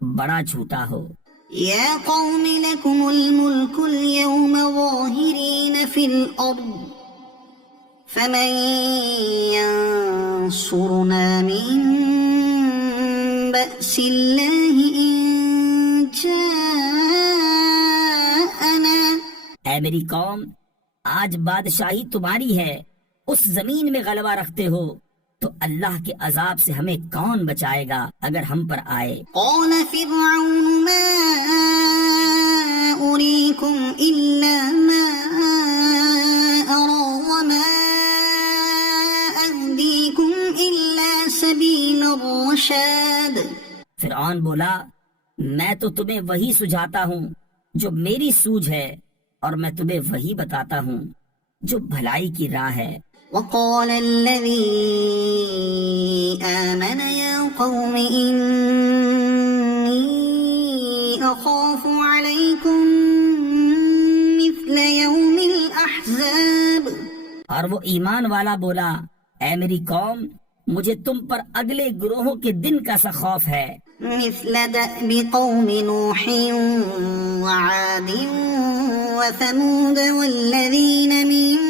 بڑا جھوٹا ہو۔ يَا قَوْمِ لَكُمُ الْمُلْكُ الْيَوْمَ ظَاهِرِينَ فِي الْأَرْضِ فَمَن يَنصُرُنَا مِن بَأْسِ اللَّهِ إِن جَاءَنَا۔ اے میری قوم، آج بادشاہی تمہاری ہے، اس زمین میں غلبہ رکھتے ہو، تو اللہ کے عذاب سے ہمیں کون بچائے گا اگر ہم پر آئے؟ قال فرعون ما أريكم إلا ما أرى وما أهديكم إلا سبيل الرشاد۔ فرعون بولا میں تو تمہیں وہی سجھاتا ہوں جو میری سوجھ ہے، اور میں تمہیں وہی بتاتا ہوں جو بھلائی کی راہ ہے۔ وقال الذي آمن يا قوم إني أخاف عليكم مثل يوم الأحزاب، اور وہ ایمان والا بولا اے میری قوم، مجھے تم پر اگلے گروہوں کے دن کا سا خوف ہے، مثل دأب قوم نوح وعاد وثمود والذين من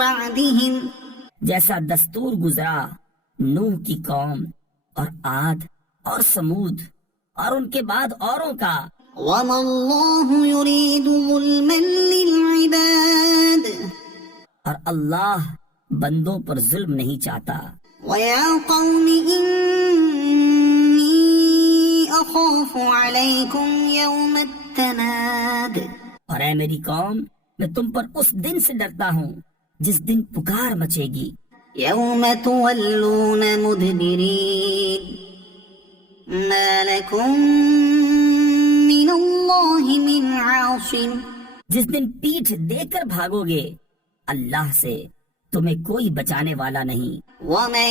بعدهم، جیسا دستور گزرا نوح کی قوم اور عاد اور سمود اور ان کے بعد اوروں کا۔ وما الله يريد ظلما للعباد، اور اللہ بندوں پر ظلم نہیں چاہتا۔ ويا قوم إني أخاف عليكم يوم التناد، اور اے میری قوم، میں تم پر اس دن سے ڈرتا ہوں جس دن پکار مچے گی، يوم تولون مدبرين ما لكم من الله من عاصم، جس دن پیٹھ دے کر بھاگو گے اللہ سے تمہیں کوئی بچانے والا نہیں۔ ومن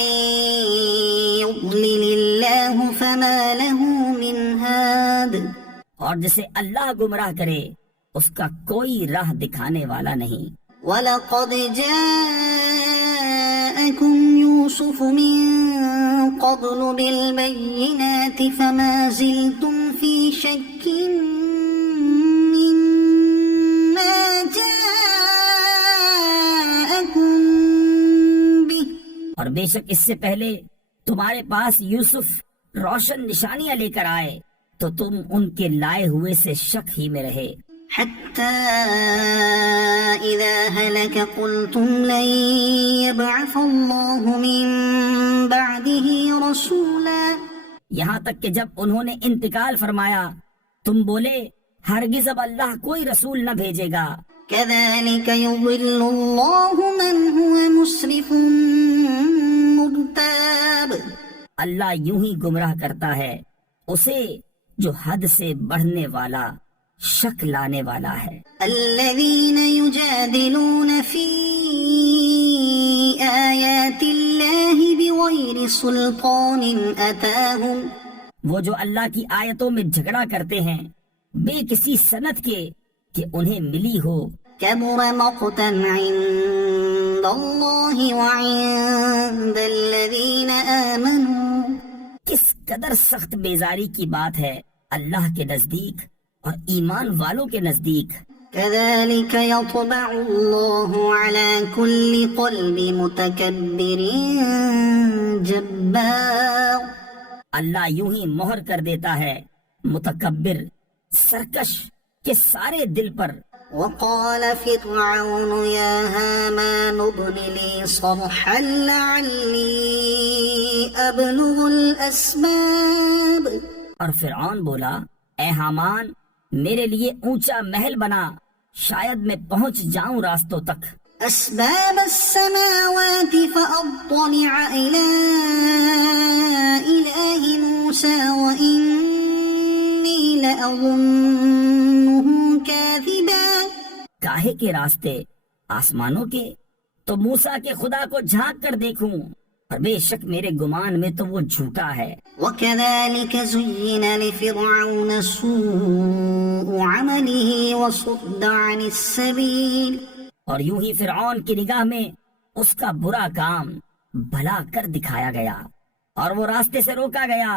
يضلل الله فما له من هاد، اور جسے اللہ گمراہ کرے اس کا کوئی راہ دکھانے والا نہیں۔ وَلَقَدْ جَاءَكُمْ يُوسُفُ مِن قَبْلُ بِالْبَيِّنَاتِ فَمَا زِلْتُمْ فِي شَكٍّ مِّمَّا جَاءَكُمْ بِهِ، اور بے شک اس سے پہلے تمہارے پاس یوسف روشن نشانیاں لے کر آئے تو تم ان کے لائے ہوئے سے شک ہی میں رہے، حتى إذا هلك قلتم لن يبعث الله من بعده رسولا، یہاں تک کہ جب انہوں نے انتقال فرمایا تم بولے ہرگز اب اللہ کوئی رسول نہ بھیجے گا۔ كذلك يضل الله من هو مسرف مرتاب، اللہ یوں ہی گمراہ کرتا ہے اسے جو حد سے بڑھنے والا شک لانے والا ہے۔ الذين يجادلون في آيات الله بغير سلطان أتاهم، وہ جو اللہ کی آیتوں میں جھگڑا کرتے ہیں بے کسی سند کے کہ انہیں ملی ہو، كبر مقتا عند الله وعند الذين آمنوا، کس قدر سخت بیزاری کی بات ہے اللہ کے نزدیک اور ایمان والوں کے نزدیک۔ كذلك يطبع الله على كل قلب متكبر جبار. اللہ یوں ہی مہر کر دیتا ہے متکبر سرکش کے سارے دل پر. وقال فرعون يا هامان ابن لي صرحا لعلي أبلغ الأسباب. اور فرعون بولا اے حامان میرے لیے اونچا محل بنا شاید میں پہنچ جاؤں راستوں تک. أسباب السماوات فأطلع إلى إله موسى وإني لأظنه كاذبا. کاہے کے راستے آسمانوں کے تو موسیٰ کے خدا کو جھانک کر دیکھوں اور بے شک میرے گمان میں تو وہ جھوٹا ہے. وكذلك زين لفرعون سوء عمله وصد عن السبيل. اور یوں ہی فرعون کی نگاہ میں اس کا برا کام بھلا کر دکھایا گیا اور وہ راستے سے روکا گیا.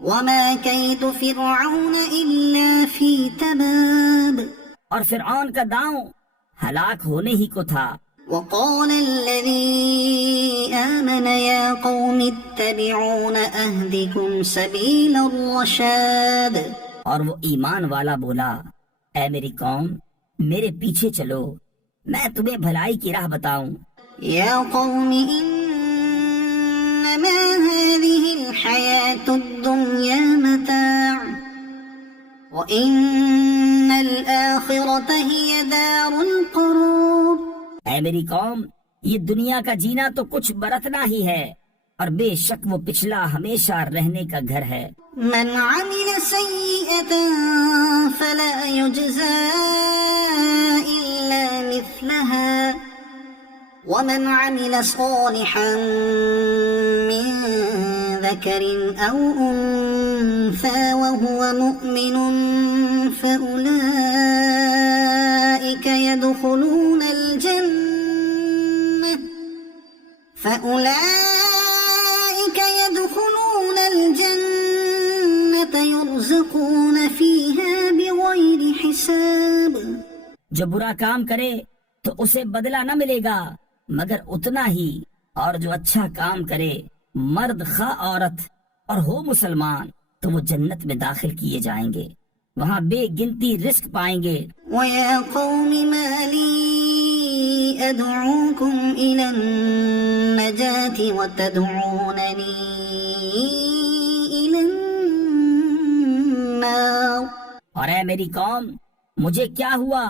وما كيد فرعون إلا في تباب. اور فرعون کا داؤں ہلاک ہونے ہی کو تھا. وقال الذي آمن يا قوم اتبعون أهدكم سبيل الرشاد. اور وہ ایمان والا بولا اے میری قوم میرے پیچھے چلو میں تمہیں بھلائی کی راہ بتاؤں. يا قوم إنما هذه الحياة الدنيا متاع وإن الآخرة هي دار القرار. اے میری قوم یہ دنیا کا جینا تو کچھ برتنا ہی ہے اور بے شک وہ پچھلا ہمیشہ رہنے کا گھر ہے. من عمل سيئة فلا يجزى إلا مثلها ومن عمل صالحا من ذكر أو أنثى وهو مؤمن فأولئك يدخلون الجنة يرزقون فيها بغير حساب. جو برا کام کرے تو اسے بدلہ نہ ملے گا مگر اتنا ہی، اور جو اچھا کام کرے مرد خواہ عورت اور ہو مسلمان تو وہ جنت میں داخل کیے جائیں گے، وہاں بے گنتی رزق پائیں گے. وَيَا قَوْمِ مَا لِي أَدْعُوكُمْ إِلَى النَّجَاةِ وَتَدْعُونَنِي إِلَى النَّارِ. اور اے میری قوم مجھے کیا ہوا،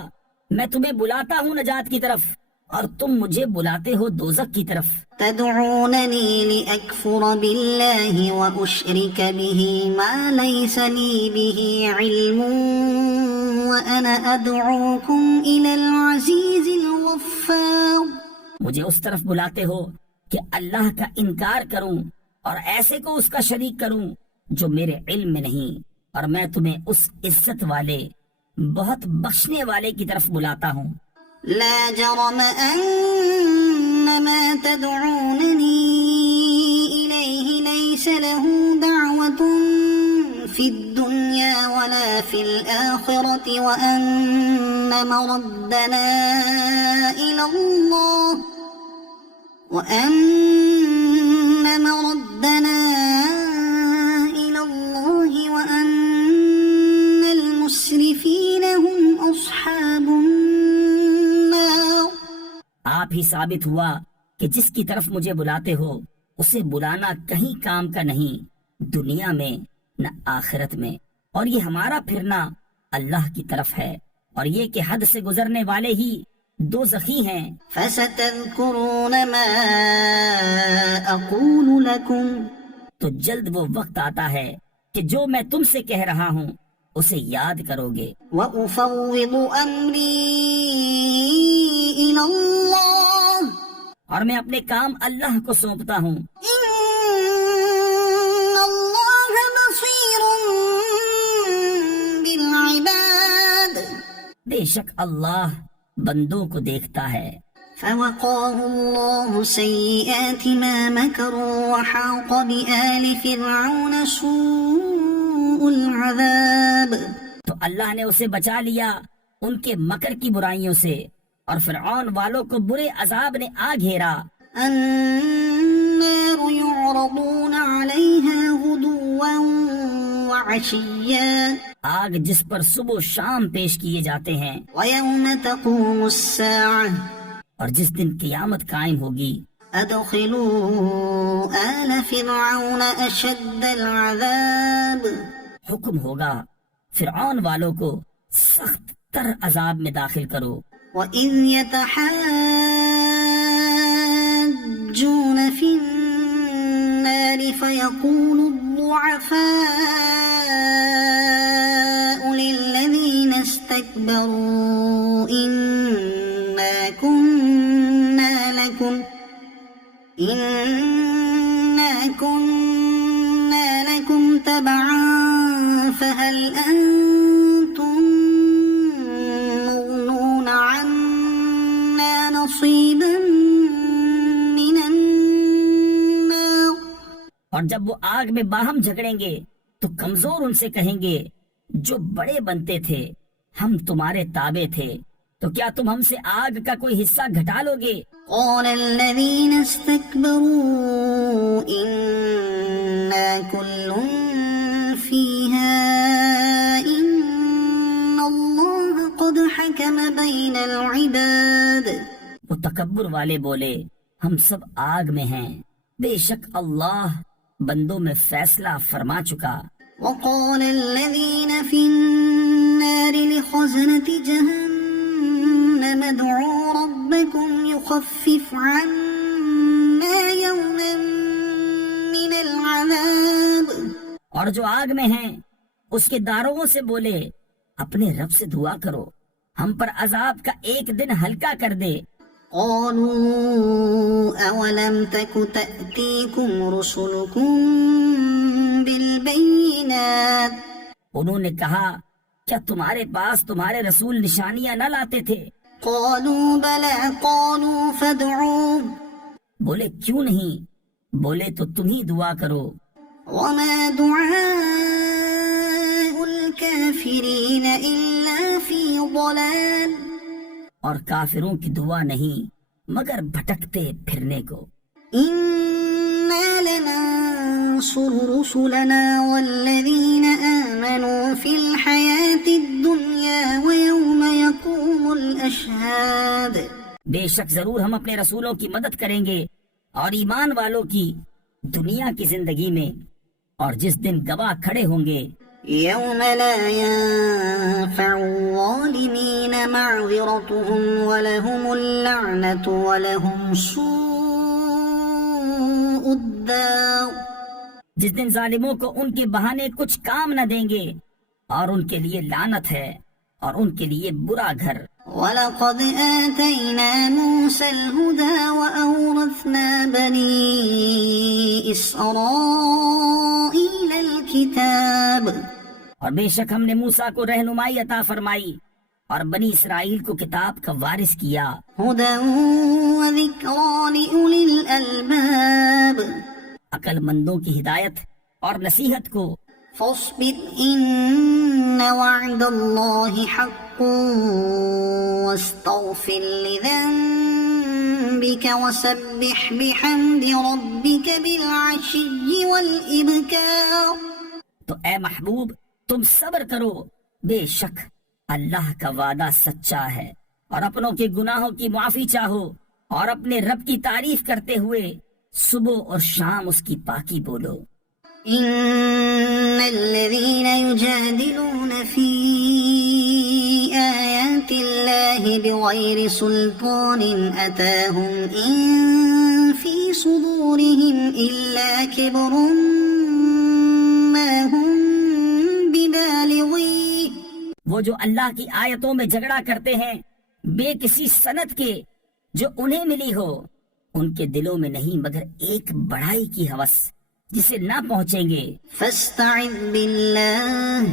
میں تمہیں بلاتا ہوں نجات کی طرف اور تم مجھے بلاتے ہو دوزخ کی طرف. تدعونني لأكفر بالله وأشرك به ما ليس لي به علم وأنا أدعوكم إلى العزيز الغفار. مجھے اس طرف بلاتے ہو کہ اللہ کا انکار کروں اور ایسے کو اس کا شریک کروں جو میرے علم میں نہیں، اور میں تمہیں اس عزت والے بہت بخشنے والے کی طرف بلاتا ہوں. لا جرم أن ما تدعونني إليه ليس له دعوة في الدنيا ولا في الآخرة وأن مردنا إلى الله وأن المسرفين هم أصحاب النار. آپ ہی ثابت ہوا کہ جس کی طرف مجھے بلاتے ہو اسے بلانا کہیں کام کا نہیں، دنیا میں نہ آخرت میں، اور یہ ہمارا پھرنا اللہ کی طرف ہے، اور یہ کہ حد سے گزرنے والے ہی دوزخی ہیں. فستذكرون ما أقول لكم. تو جلد وہ وقت آتا ہے کہ جو میں تم سے کہہ رہا ہوں اسے یاد کرو گے. وأفوض أمري إلى الله. اور میں اپنے کام اللہ کو سونپتا ہوں. إن الله بصير بالعباد. بے شک اللہ بندوں کو دیکھتا ہے. فوقاه الله سيئات ما مكروا وحاق بآل فرعون سوء العذاب. تو اللہ نے اسے بچا لیا ان کے مکر کی برائیوں سے، اور فرعون والوں کو برے عذاب نے آ گھیرا۔ النار يعرضون عليها غدوا وعشيا آگ جس پر صبح و شام پیش کیے جاتے ہیں، ويوم تقوم الساعة اور جس دن قیامت قائم ہوگی، أدخلوا آل فرعون أشد العذاب حکم ہوگا فرعون والوں کو سخت تر عذاب میں داخل کرو۔ وَإِذْ يَتَحَاجُّونَ فِي النَّارِ فَيَقُولُ الضُّعَفَاءُ لِلَّذِينَ اسْتَكْبَرُوا إِنَّا كُنَّا لَكُمْ تَبَعًا فَهَلْ أَنْتُمْ مُغْنُونَ عَنَّا نَصِيبًا مِنَ النَّارِ۔ اور جب وہ آگ میں باہم جھگڑیں گے تو کمزور ان سے کہیں گے جو بڑے بنتے تھے ہم تمہارے تابع تھے، تو کیا تم ہم سے آگ کا کوئی حصہ گھٹا لو گے؟ قال الذين استكبروا إنا كل فيها إن الله قد حكم بين العباد۔ وہ تکبر والے بولے ہم سب آگ میں ہیں، بے شک اللہ بندوں میں فیصلہ فرما چکا۔ وقال الذين في النار لخزنة جهنم ادعوا ربكم يخفف عنا يوما من العذاب۔ اور جو آگ میں ہیں اس کے داروغوں سے بولے اپنے رب سے دعا کرو ہم پر عذاب کا ایک دن ہلکا کر دے۔ قالوا أولم تك تأتيكم رسلكم بالبينات۔ انہوں نے کہا کیا تمہارے پاس تمہارے رسول نشانیاں نہ لاتے تھے؟ قالوا بلى قالوا فادعوا۔ بولے کیوں نہیں؟ بولے تو تم ہی دعا کرو۔ وما دعاء الكافرين إلا في ضلال۔ اور کافروں کی دعا نہیں مگر بھٹکتے پھرنے کو۔ إنا لننصر رسلنا والذين آمنوا في الحياة الدنيا ويوم يقوم الأشهاد۔ بے شک ضرور ہم اپنے رسولوں کی مدد کریں گے اور ایمان والوں کی دنیا کی زندگی میں، اور جس دن گواہ کھڑے ہوں گے۔ يوم لا ينفع الظالمين معذرتهم ولهم اللعنة ولهم سوء الدار۔ جس دن ظالموں کو ان کے بہانے کچھ کام نہ دیں گے اور ان کے لیے لعنت ہے اور ان کے لیے برا گھر۔ وَلَقَدْ آتَيْنَا مُوسَى الْهُدَى وَأَوْرَثْنَا بَنِي إِسْرَائِيلَ الْكِتَابَ۔ اور بے شک ہم نے موسیٰ کو رہنمائی عطا فرمائی اور بنی اسرائیل کو کتاب کا وارث کیا۔ هُدًى وَذِكْرَى لِأُولِي الْأَلْبَابِ۔ عقل مندوں کی ہدایت اور نصیحت کو۔ فاصبر إن وعد الله حق واستغفر لذنبك وسبح بحمد ربك بالعشي والإبكار۔ تو اے محبوب تم صبر کرو، بے شک اللہ کا وعدہ سچا ہے، اور اپنوں کے گناہوں کی معافی چاہو اور اپنے رب کی تعریف کرتے ہوئے صبح اور شام اس کی پاکی بولو۔ إن الذين يجادلون في آيات الله بغير سلطان أتاهم إن في صدورهم إلا كبر ما هم ببالغيه۔ وہ جو اللہ کی آیتوں میں جھگڑا کرتے ہیں بے کسی سند کے جو انہیں ملی ہو، ان کے دلوں میں نہیں مگر ایک بڑائی کی ہوس جسے نہ پہنچیں گے۔ فاستعذ بالله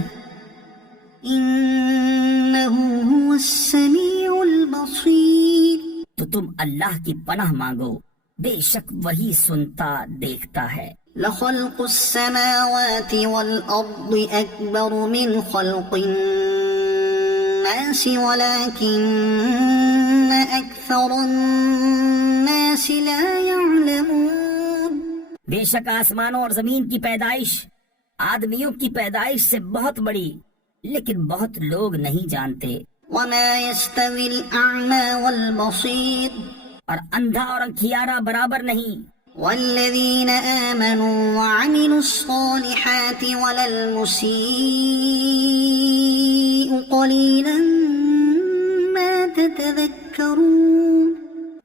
إنه هو السميع البصير۔ تو تم اللہ کی پناہ مانگو، بے شک وہی سنتا دیکھتا ہے۔ لخلق السماوات والأرض أكبر من خلق الناس ولكن أكثر الناس لا يعلمون. بے شک آسمانوں اور زمین کی پیدائش آدمیوں کی پیدائش سے بہت بڑی، لیکن بہت لوگ نہیں جانتے. وما يستوي الأعمى والبصير اور اندھا اور انکھیارا برابر نہیں. والذين آمنوا وعملوا الصالحات ولا المسيء قليلا ما تتذكرون.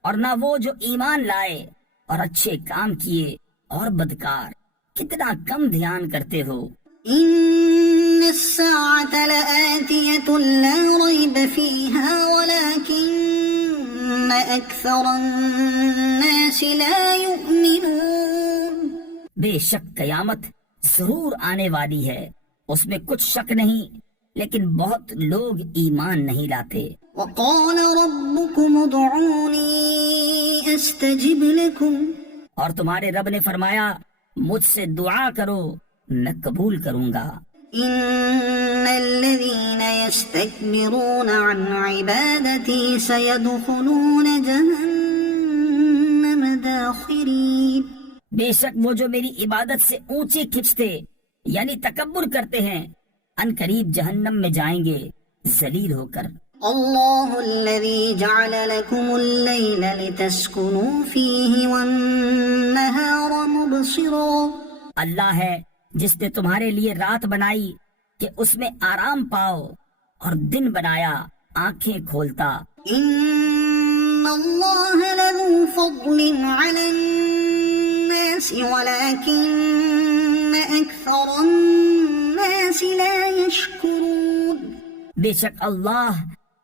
اور نہ وہ جو ایمان لائے اور اچھے کام کیے اور بدکار کتنا کم دھیان کرتے ہو. إن الساعة لآتية لا ريب فيها ولكن أكثر الناس لا يؤمنون. بے شک قیامت ضرور آنے والی ہے، اس میں کچھ شک نہیں، لیکن بہت لوگ ایمان نہیں لاتے. وقال ربكم ادعوني أستجب لكم. اور تمہارے رب نے فرمایا مجھ سے دعا کرو میں قبول کروں گا. إن الذين يستكبرون عن عبادتي سيدخلون جهنم داخرين. بے شک وہ جو میری عبادت سے اونچے کھنچتے یعنی تکبر کرتے ہیں ان قریب جہنم میں جائیں گے ذلیل ہو کر. الله الذي جعل لكم الليل لتسكنوا فيه والنهار مبصرا. اللہ ہے جس نے تمہارے لیے رات بنائی کہ اس میں آرام پاؤ اور دن بنایا آنکھیں کھولتا. إن الله لذو فضل على الناس ولكن أكثر الناس لا يشكرون. بے شک اللہ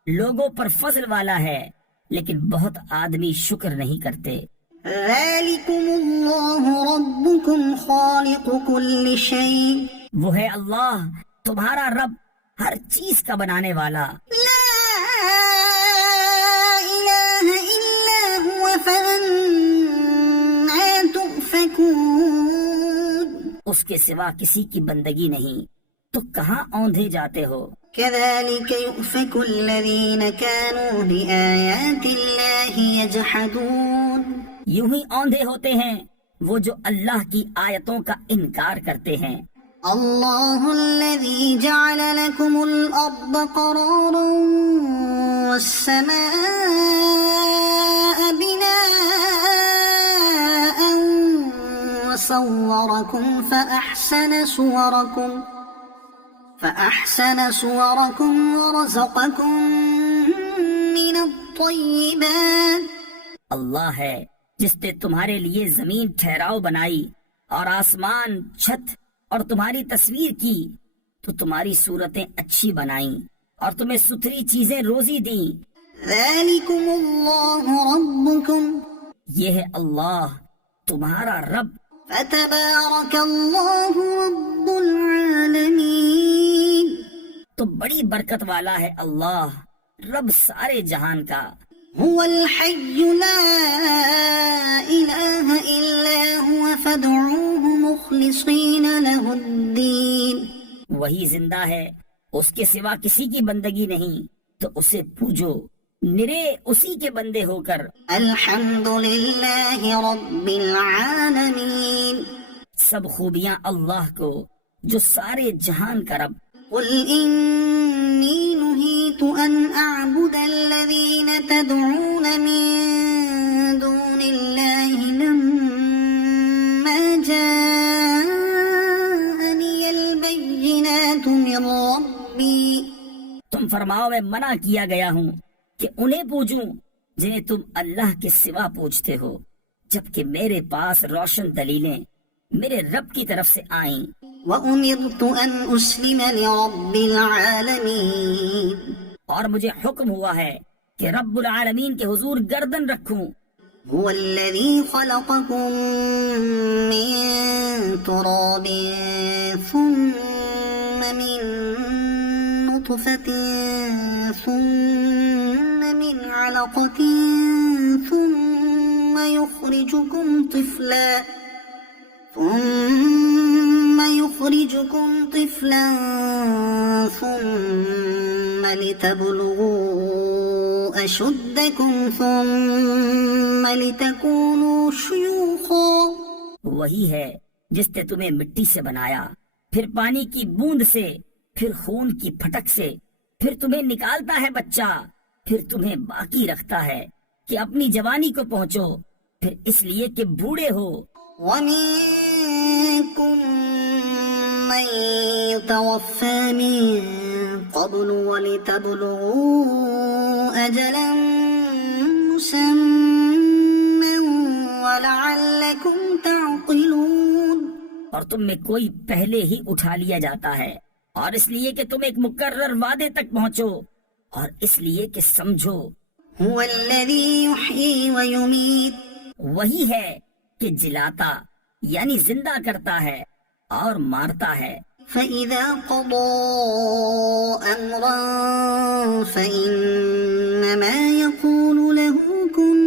لوگوں پر فضل والا ہے لیکن بہت آدمی شکر نہیں کرتے. ذلكم الله ربكم خالق كل شيء. وہ ہے اللہ تمہارا رب ہر چیز کا بنانے والا. لا إله إلا هو فأنا تؤفكون. اس کے سوا کسی کی بندگی نہیں تو کہاں اوندھے جاتے ہو. كذلك يؤفك الذين كانوا بآيات الله يجحدون. یوں ہی اوندھے ہوتے ہیں وہ جو اللہ کی آیتوں کا انکار کرتے ہیں. الله الذي جعل لكم الأرض قرارا والسماء بناء وصوركم فأحسن صوركم ورزقكم من الطيبات. اللہ ہے جس نے تمہارے لیے زمین ٹھہراؤ بنائی اور آسمان چھت اور تمہاری تصویر کی تو تمہاری صورتیں اچھی بنائیں اور تمہیں ستھری چیزیں روزی دیں. ذلكم الله ربكم یہ ہے اللہ تمہارا رب. فتبارك الله رب العالمين. تو بڑی برکت والا ہے اللہ رب سارے جہان کا. هو الحي لا إله إلا هو فادعوه مخلصين له الدين. وہی زندہ ہے اس کے سوا کسی کی بندگی نہیں تو اسے پوجو نرے اسی کے بندے ہو کر. الحمد لله رب العالمين. سب خوبیاں اللہ کو جو سارے جہان کا رب. قل إني نهيت أن أعبد الذين تدعون من دون الله لما جاءني البينات من ربي. تم فرماؤ میں منع کیا گیا ہوں کہ انہیں پوجوں جنہیں تم اللہ کے سوا پوجتے ہو جبکہ میرے پاس روشن دلیلیں میرے رب کی طرف سے آئیں. وَأُمِرْتُ أَنْ أُسْلِمَ لِرَبِّ الْعَالَمِينَ. اور مجھے حکم ہوا ہے کہ رب العالمین کے حضور گردن رکھوں. هُوَ الَّذِي خَلَقَكُم مِّن تُرَابٍ ثُمَّ مِن نُّطْفَةٍ ثُمَّ مِنْ عَلَقَةٍ ثُمَّ يُخْرِجُكُم يخرجكم طفلا ثم لتبلغوا أشدكم ثم لتكونوا شيوخا. وہی ہے جس نے تمہیں مٹی سے بنایا، پھر پانی کی بوند سے، پھر خون کی پھٹک سے، پھر تمہیں نکالتا ہے بچہ، پھر تمہیں باقی رکھتا ہے کہ اپنی جوانی کو پہنچو، پھر اس لیے کہ بوڑھے ہو. ومنكم من يتوفى من قبل ولتبلغوا أجلا مسمى ولعلكم تعقلون. اور تم میں کوئی پہلے ہی اٹھا لیا جاتا ہے، اور اس لیے کہ تم ایک مقرر وعدے تک پہنچو، اور اس لیے کہ سمجھو. هو الذي يحيي ويميت. وہی ہے کہ جلاتا یعنی زندہ کرتا ہے اور مارتا ہے. فإذا قضى أمرا فإنما يقول له كن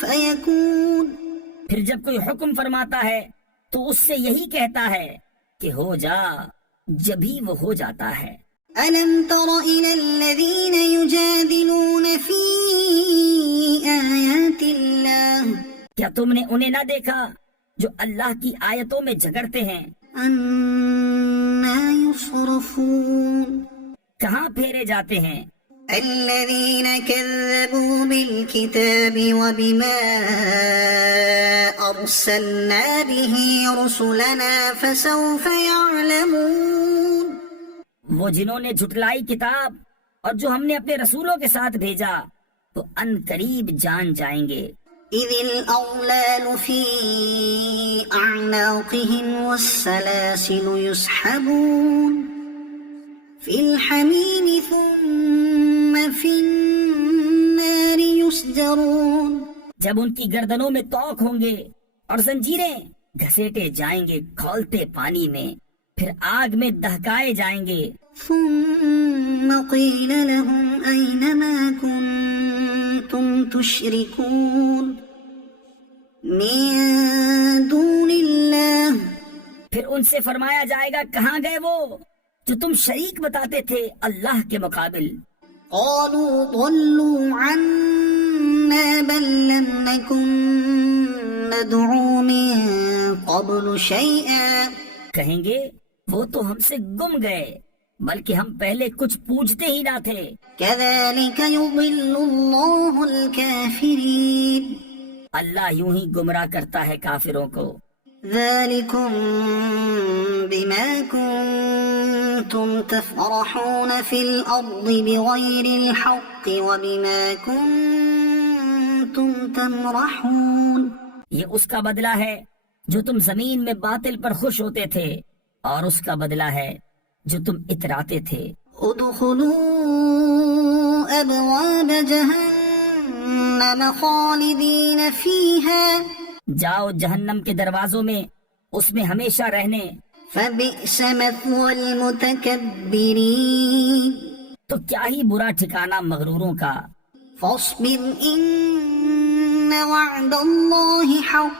فيكون. پھر جب کوئی حکم فرماتا ہے تو اس سے یہی کہتا ہے کہ ہو جا، جبھی وہ ہو جاتا ہے. ألم تر إلى الذين يجادلون في آيات الله کیا تم نے انہیں نہ دیکھا جو اللہ کی آیتوں میں جھگڑتے ہیں؟ أنا يصرفون. کہاں پھیرے جاتے ہیں؟ الذين كذبوا بالكتاب وبما أرسلنا به رسلنا فسوف يعلمون. وہ جنہوں نے جھٹلائی کتاب اور جو ہم نے اپنے رسولوں کے ساتھ بھیجا تو ان قریب جان جائیں گے. إذ الأغلال في أعناقهم والسلاسل يسحبون في الحميم ثم في النار يسجرون. جب ان کی گردنوں میں توق ہوں گے اور زنجیریں گھسیٹے جائیں گے کھولتے پانی میں، پھر آگ میں دہکائے جائیں گے. ثم قيل لهم أين ما كنتم تشركون من دون الله. پھر ان سے فرمایا جائے گا کہاں گئے وہ جو تم شریک بتاتے تھے اللہ کے مقابل. قالوا ضلوا عنا بل لم نكن ندعو من قبل شيئا. کہیں گے وہ تو ہم سے گم گئے بلکہ ہم پہلے کچھ پوچھتے ہی نہ تھے. كذلك يضل الله الكافرين. اللہ یوں ہی گمراہ کرتا ہے کافروں کو. ذلكم بما كنتم تفرحون في الأرض بغير الحق وبما كنتم تمرحون. یہ اس کا بدلہ ہے جو تم زمین میں باطل پر خوش ہوتے تھے، اور اس کا بدلہ ہے جو تم اتراتے تھے. ادخلوا أبواب جهنم خالدين فيها. جاؤ جہنم کے دروازوں میں، اس میں ہمیشہ رہنے. فبئس مثوى المتكبرين. تو کیا ہی برا ٹھکانہ مغروروں کا. فاصبر إن وعد الله حق.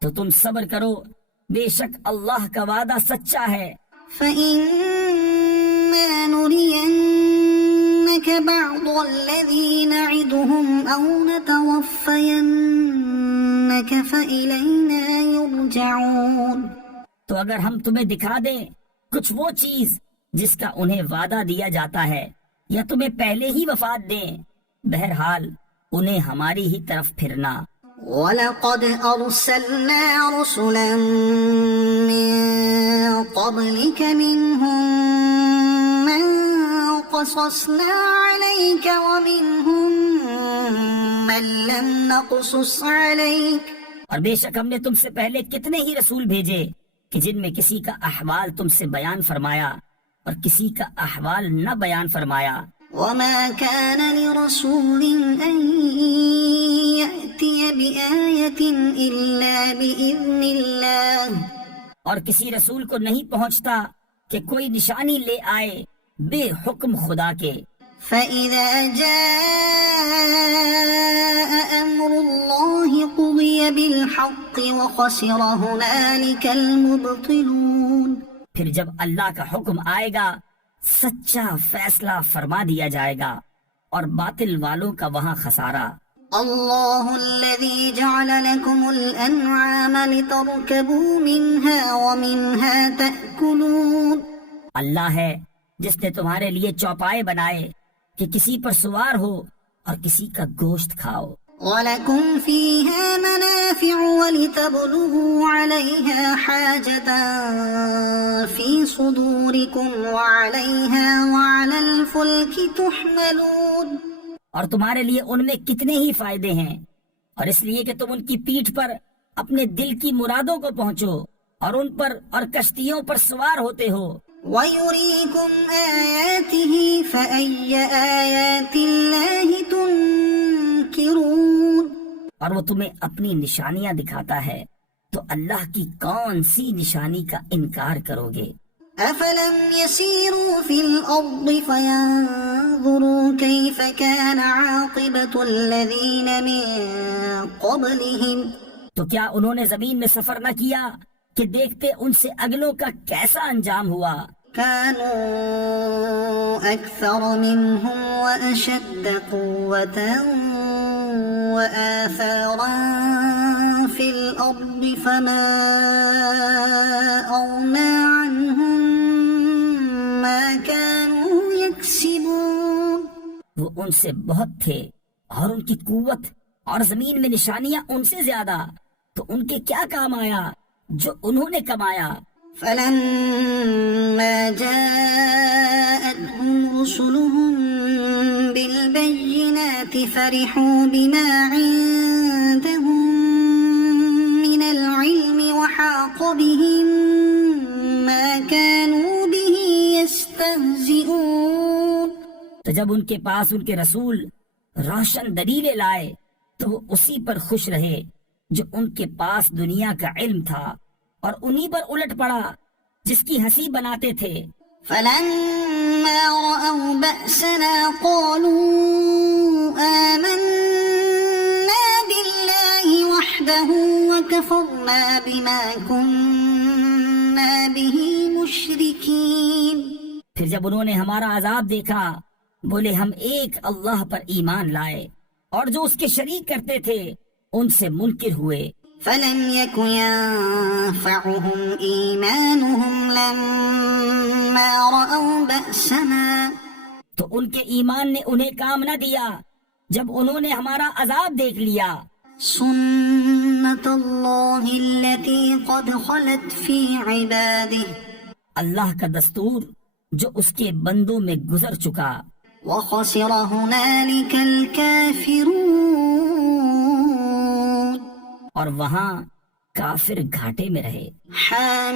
تو تم صبر کرو، بے شک اللہ کا وعدہ سچا ہے. فإما نرينك بعض الذي نعدهم أو نتوفينك فإلينا يرجعون. تو اگر ہم تمہیں دکھا دیں کچھ وہ چیز جس کا انہیں وعدہ دیا جاتا ہے، یا تمہیں پہلے ہی وفات دیں، بہرحال انہیں ہماری ہی طرف پھرنا. وَلَقَدْ أَرْسَلْنَا رُسُلًا مِّن قَبْلِكَ مِنْهُم مَّن قَصَصْنَا عَلَيْكَ وَمِنْهُم مَّن لَّمْ نَقْصُصْ عَلَيْكَ. اور بے شک ہم نے تم سے پہلے کتنے ہی رسول بھیجے کہ جن میں کسی کا احوال تم سے بیان فرمایا اور کسی کا احوال نہ بیان فرمایا. وَمَا كَانَ لِرَسُولٍ أَن يَأْتِيَ بِآيَةٍ إِلَّا بِإِذْنِ اللَّهِ. اور کسی رسول کو نہیں پہنچتا کہ کوئی نشانی لے آئے بے حکم خدا کے. فَإِذَا جَاءَ أَمْرُ اللَّهِ قُضِيَ بِالْحَقِّ وَخَسِرَ هُنَالِكَ الْمُبْطِلُونَ. پھر جب اللہ کا حکم آئے گا سچا فیصلہ فرما دیا جائے گا اور باطل والوں کا وہاں خسارہ۔ اللہ الذی جعل لکم الانعام لترکبوا منها ومنها تأکلون، اللہ ہے جس نے تمہارے لیے چوپائے بنائے کہ کسی پر سوار ہو اور کسی کا گوشت کھاؤ۔ وَلَكُمْ فِيهَا مَنَافِعُ وَلِتَبْلُغُوا عَلَيْهَا حَاجَةً فِي صُدُورِكُمْ وَعَلَيْهَا وَعَلَى الْفُلْكِ تُحْمَلُونَ، اور تمہارے لیے ان میں کتنے ہی فائدے ہیں، اور اس لیے کہ تم ان کی پیٹھ پر اپنے دل کی مرادوں کو پہنچو اور ان پر اور کشتیوں پر سوار ہوتے ہو۔ وَيُرِيكُمْ آيَاتِهِ فَأَيَّ آيَاتِ اللَّهِ تُنْكِرُونَ، اور وہ تمہیں اپنی نشانیاں دکھاتا ہے تو اللہ کی کون سی نشانی کا انکار کرو گے؟ أَفَلَمْ يَسِيرُوا فِي الْأَرْضِ فَيَنْظُرُوا كَيْفَ كَانَ عَاقِبَةُ الَّذِينَ مِنْ قَبْلِهِمْ، تو کیا انہوں نے زمین میں سفر نہ کیا کہ دیکھتے ان سے اگلوں کا کیسا انجام ہوا؟ كانوا أكثر منهم وأشد قوة وآثارا في الأرض فما أغنى عنهم ما كانوا يكسبون، وہ ان سے بہت تھے اور ان کی قوت اور زمین میں نشانیاں ان سے زیادہ، تو ان کے کیا کام آیا جو انہوں نے کمایا؟ فلما جاءتهم رسلهم بالبينات فرحوا بما عندهم من العلم وحاق بهم ما كانوا به يستهزئون، تو جب ان کے پاس ان کے رسول روشن دلیلیں لائے تو وہ اسی پر خوش رہے جو ان کے پاس دنیا کا علم تھا، اور انہی پر الٹ پڑا جس کی ہنسی بناتے تھے۔ فلما رأوا بأسنا قالوا آمنا بالله وحده وكفرنا بما كنا به مشركين، پھر جب انہوں نے ہمارا عذاب دیکھا بولے ہم ایک اللہ پر ایمان لائے اور جو اس کے شریک کرتے تھے ان سے منکر ہوئے۔ فلم يك ينفعهم إيمانهم لما رأوا بأسنا، تو ان کے ایمان نے انہیں کام نہ دیا جب انہوں نے ہمارا عذاب دیکھ لیا۔ سنة الله التي قد خلت في عباده، اللہ کا دستور جو اس کے بندوں میں گزر چکا۔ وخسر هنالك الكافرون، اور وہاں کافر گھاٹے میں رہے۔ حمیم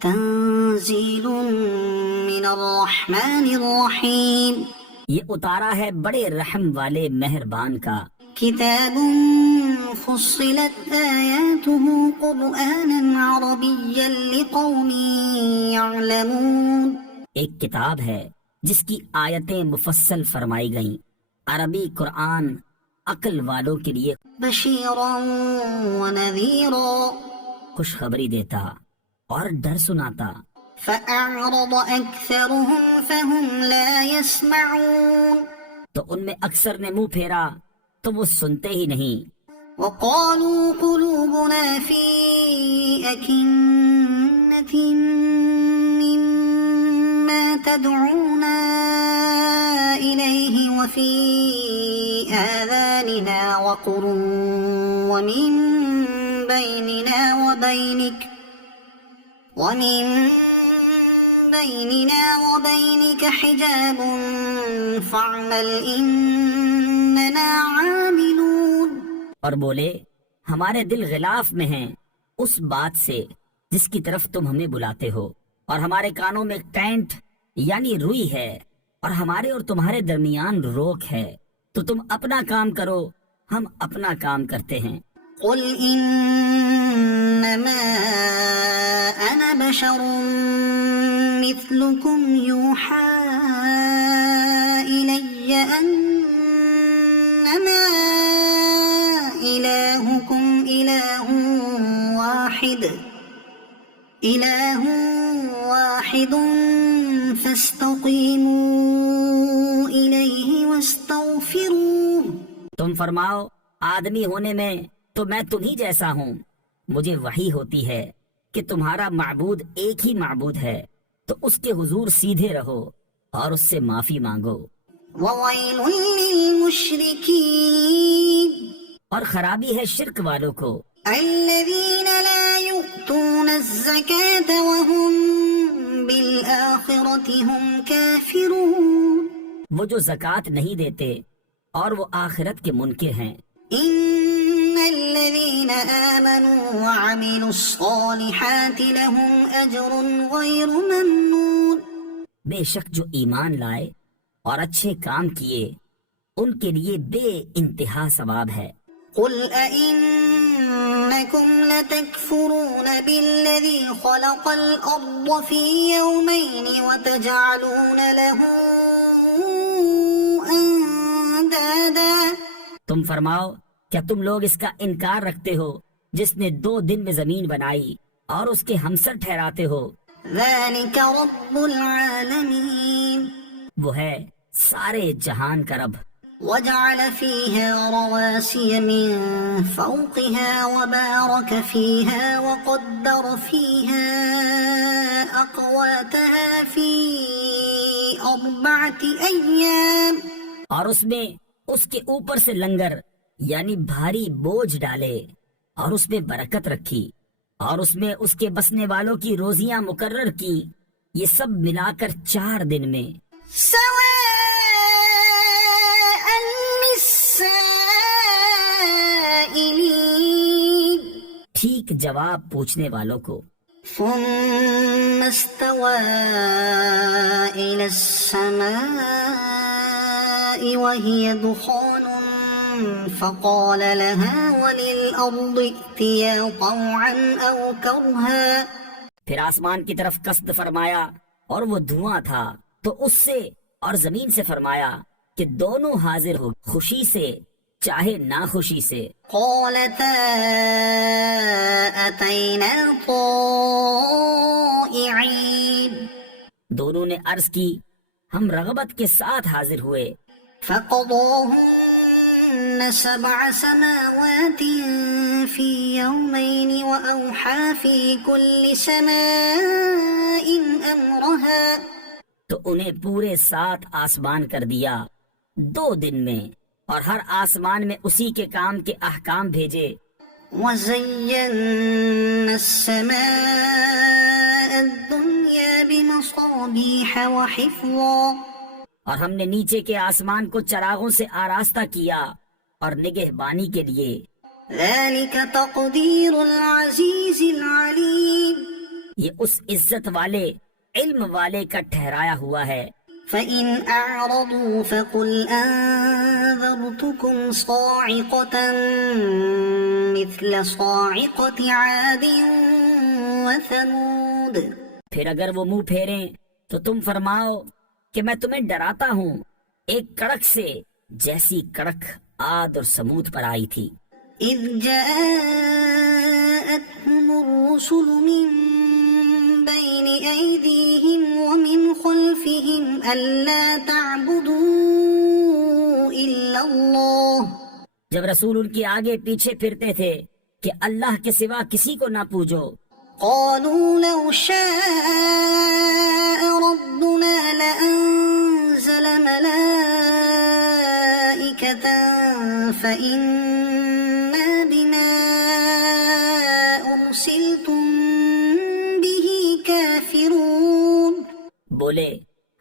تنزیل من الرحمن الرحیم، یہ اتارا ہے بڑے رحم والے مہربان کا۔ کتاب فصلت آیاته قرآنا عربیا لقوم یعلمون، ایک کتاب ہے جس کی آیتیں مفصل فرمائی گئیں، عربی قرآن عقل والوں کے لیے بشیرا ونذیرا، خوشخبری دیتا اور ڈر سناتا۔ فأعرض أكثرهم فهم لا يسمعون، تو ان میں اکثر نے منہ پھیرا تو وہ سنتے ہی نہیں۔ وقالوا قلوبنا في أكنة مما تدعونا إليه وفي آذاننا وقر ومن بيننا وبينك حجاب فاعمل إننا عاملون، اور بولے ہمارے دل غلاف میں ہیں اس بات سے جس کی طرف تم ہمیں بلاتے ہو، اور ہمارے کانوں میں ٹینٹ یعنی روئی ہے، اور ہمارے اور تمہارے درمیان روک ہے، تو تم اپنا کام کرو ہم اپنا کام کرتے ہیں۔ قل إنما أنا بشر مثلكم يوحى إلي أنما إلهكم إله واحد واحد إله واحد فاستقيموا إليه واستغفروه. تم فرماؤ آدمی ہونے میں تو میں تم ہی جیسا ہوں. مجھے وحی ہوتی ہے کہ تمہارا معبود ایک ہی معبود ہے، تو اس کے حضور سیدھے رہو اور اس سے معافی مانگو. وويل للمشركين اور خرابی ہے شرک والوں کو، الذين لا يؤتون الزكاة وهم بالآخرة هم كافرون. وہ جو زکوٰۃ نہیں دیتے اور وہ آخرت کے منکر ہیں. إن الذين آمنوا وعملوا الصالحات لهم أجر غير ممنون. بے شک جو ایمان لائے اور اچھے کام کیے ان کے لیے بے انتہا ثواب ہے. قل أئنكم لتكفرون بالذي خلق الأرض في يومين وتجعلون له أندادا. تم فرماؤ کیا تم لوگ اس کا انکار رکھتے ہو جس نے 2 دن میں زمین بنائی اور اس کے ہمسر ٹھہراتے ہو؟ ذلك رب العالمين. وہ ہے سارے جہان کا رب. وجعل فيها رواسي من فوقها وبارك فيها وقدر فيها أقواتها في 4 أيام. اور اس میں اس کے اوپر سے لنگر یعنی بھاری بوجھ ڈالے اور اس میں برکت رکھی اور اس میں اس کے بسنے والوں کی روزیاں مقرر کی، یہ سب ملا کر 4 دن میں. سواء للسائلين. ٹھیک جواب پوچھنے والوں کو. ثم استوى إلى السماء وهي دخان فقال لها وللأرض ائتيا طوعا أو كرها. پھر آسمان کی طرف قصد فرمایا اور وہ دھواں تھا، تو اس سے اور زمین سے فرمایا کہ دونوں حاضر ہو، خوشی سے چاہے ناخوشی سے. قالتا أتينا طائعين. دونوں نے عرض کی ہم رغبت کے ساتھ حاضر ہوئے. فقضاهن 7 سماوات في يومين وأوحى في كل سماء أمرها. تو انہیں پورے 7 آسمان کر دیا 2 دن میں، اور ہر آسمان میں اسی کے کام کے احکام بھیجے. وزينا السماء الدنيا بمصابيح وحفظا. اور ہم نے نیچے کے آسمان کو چراغوں سے آراستہ کیا اور نگہبانی کے لیے. ذلك تقدير العزيز العليم. یہ اس عزت والے علم والے کا ٹھہرایا ہوا ہے. فإن أعرضوا فقل أنذرتكم صاعقة مثل صاعقة عاد وثمود. پھر اگر وہ منہ پھیریں تو تم فرماؤ کہ میں تمہیں ڈراتا ہوں ایک کڑک سے جیسی کڑک عاد اور سمود پر آئی تھی. إذ جاءتهم الرسل من بين أيديهم ومن خلفهم ألا تعبدوا إلا الله. جب رسول ان کے آگے پیچھے پھرتے تھے کہ اللہ کے سوا کسی کو نہ پوجو. قالوا لو شاء ربنا لأنزل ملائكة فإنا بما أرسلتم به كافرون. بولے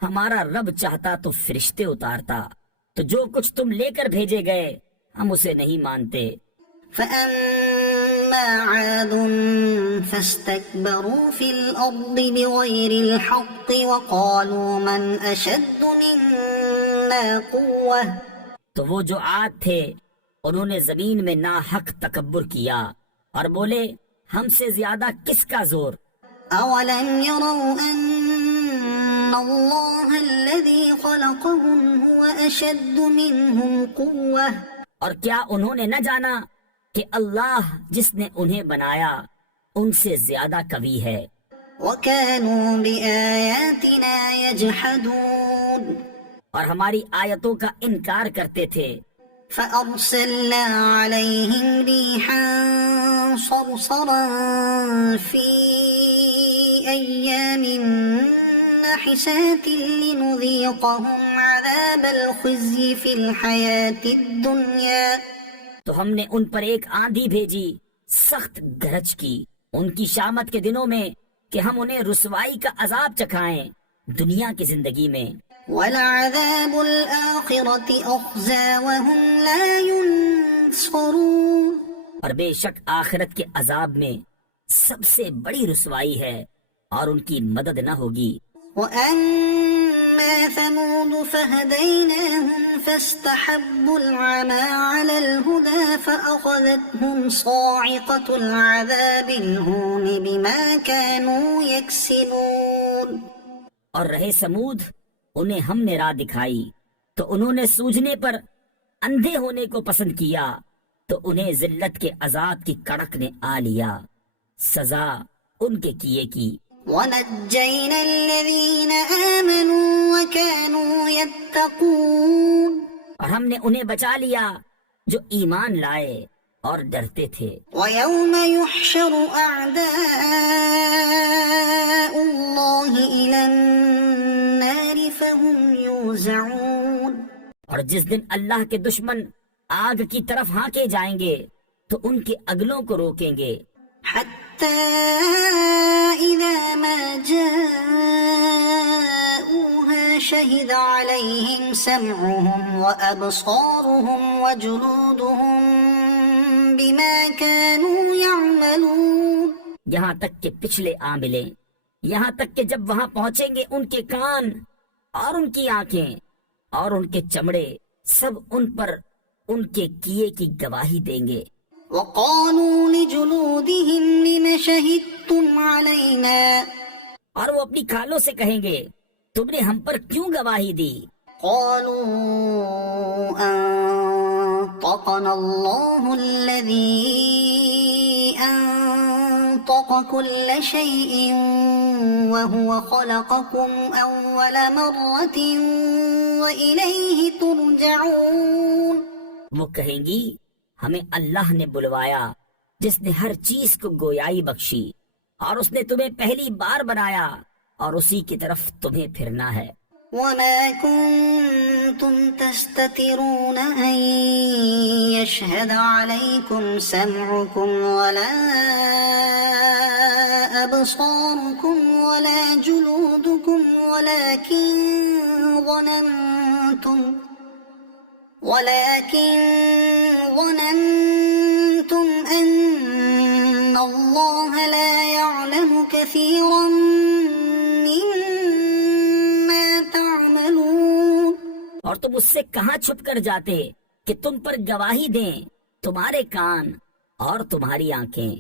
ہمارا رب چاہتا تو فرشتے اتارتا، تو جو کچھ تم لے کر بھیجے گئے ہم اسے نہیں مانتے. فأما عاد فاستكبروا في الأرض بغير الحق وقالوا من أشد منا قوة. تو وہ جو عاد تھے انہوں نے زمین میں ناحق تکبر کیا اور بولے ہم سے زیادہ کس کا زور. أولم يروا أن الله الذي خلقهم هو أشد منهم قوة. اور کیا انہوں نے نہ جانا کہ اللہ جس نے انہیں بنایا ان سے زیادہ قوی ہے۔ وَكَانُوا بِآيَاتِنَا يَجْحَدُونَ اور ہماری آیتوں کا انکار کرتے تھے۔ فَأَرْسَلْنَا عَلَيْهِمْ رِيحًا صَرْصَرًا فِي أَيَّامٍ نَحِسَاتٍ لِنُذِيقَهُمْ عَذَابَ الْخِزْيِ فِي الْحَيَاةِ الدُّنْيَا۔ تو ہم نے ان پر ایک آندھی بھیجی سخت گرج کی ان کی شامت کے دنوں میں، کہ ہم انہیں رسوائی کا عذاب چکھائیں دنیا کی زندگی میں۔ وَلَعَذَابُ الْآخِرَةِ أَخْزَىٰ وَهُمْ لَا يُنصَرُونَ اور بے شک آخرت کے عذاب میں سب سے بڑی رسوائی ہے اور ان کی مدد نہ ہوگی۔ وَأَمَّا ثَمُودُ فَهَدَيْنَاهُمْ فَاسْتَحَبُّوا الْعَمَىٰ عَلَى الْهُدَىٰ فَأَخَذَتْهُمْ صَاعِقَةُ الْعَذَابِ الْهُونِ بِمَا كَانُوا يَكْسِبُونَ۔ اور رہے سمود، انہیں ہم نے راہ دکھائی تو انہوں نے سوجنے پر اندھے ہونے کو پسند کیا، تو انہیں ذلت کے عذاب کی کڑک نے آ لیا، سزا ان کے کیے کی۔ وَنَجَّيْنَا الَّذِينَ آمَنُوا وَكَانُوا يَتَّقُونَ اور ہم نے انہیں بچا لیا جو ایمان لائے اور ڈرتے تھے۔ وَيَوْمَ يُحْشَرُ أَعْدَاءُ اللَّهِ إِلَى النَّارِ فَهُمْ يُوزَعُونَ اور جس دن اللہ کے دشمن آگ کی طرف ہانکے جائیں گے تو ان کے اگلوں کو روکیں گے، حَتَّى إِذَا مَا جَاءُوهَا شَهِدَ عَلَيْهِمْ سَمْعُهُمْ وَأَبْصَارُهُمْ وَجُلُودُهُمْ بِمَا كَانُوا يَعْمَلُونَ یہاں تک کہ پچھلے آ ملیں، یہاں تک کہ جب وہاں پہنچیں گے ان کے کان اور ان کی آنکھیں اور ان کے چمڑے سب ان پر ان کے کیے کی گواہی دیں گے۔ وَقَالُوا لِجُلُودِهِمْ لِمَ شَهِدتُّمْ عَلَيْنَا اور وہ اپنی کھالوں سے کہیں گے تم نے ہم پر کیوں گواہی دی؟ قَالُوا أَنطَقَنَا اللَّهُ الَّذِي أَنطَقَ كُلَّ شَيْءٍ وَهُوَ خَلَقَكُمْ أَوَّلَ مَرَّةٍ وَإِلَيْهِ تُرْجَعُونَ وہ کہیں گی ہمیں اللہ نے بلوایا جس نے ہر چیز کو گویائی بخشی، اور اس نے تمہیں پہلی بار بنایا اور اسی کی طرف تمہیں پھرنا ہے۔ وَمَا كُنتُمْ تَسْتَتِرُونَ أَن يَشْهَدَ عَلَيْكُمْ سَمْعُكُمْ وَلَا أَبْصَارُكُمْ وَلَا جُلُودُكُمْ ولكن ظننتم أن الله لا يعلم كثيرا مما تعملون اور تم اس سے کہاں چھپ کر جاتے کہ تم پر گواہی دیں تمہارے کان اور تمہاری آنکھیں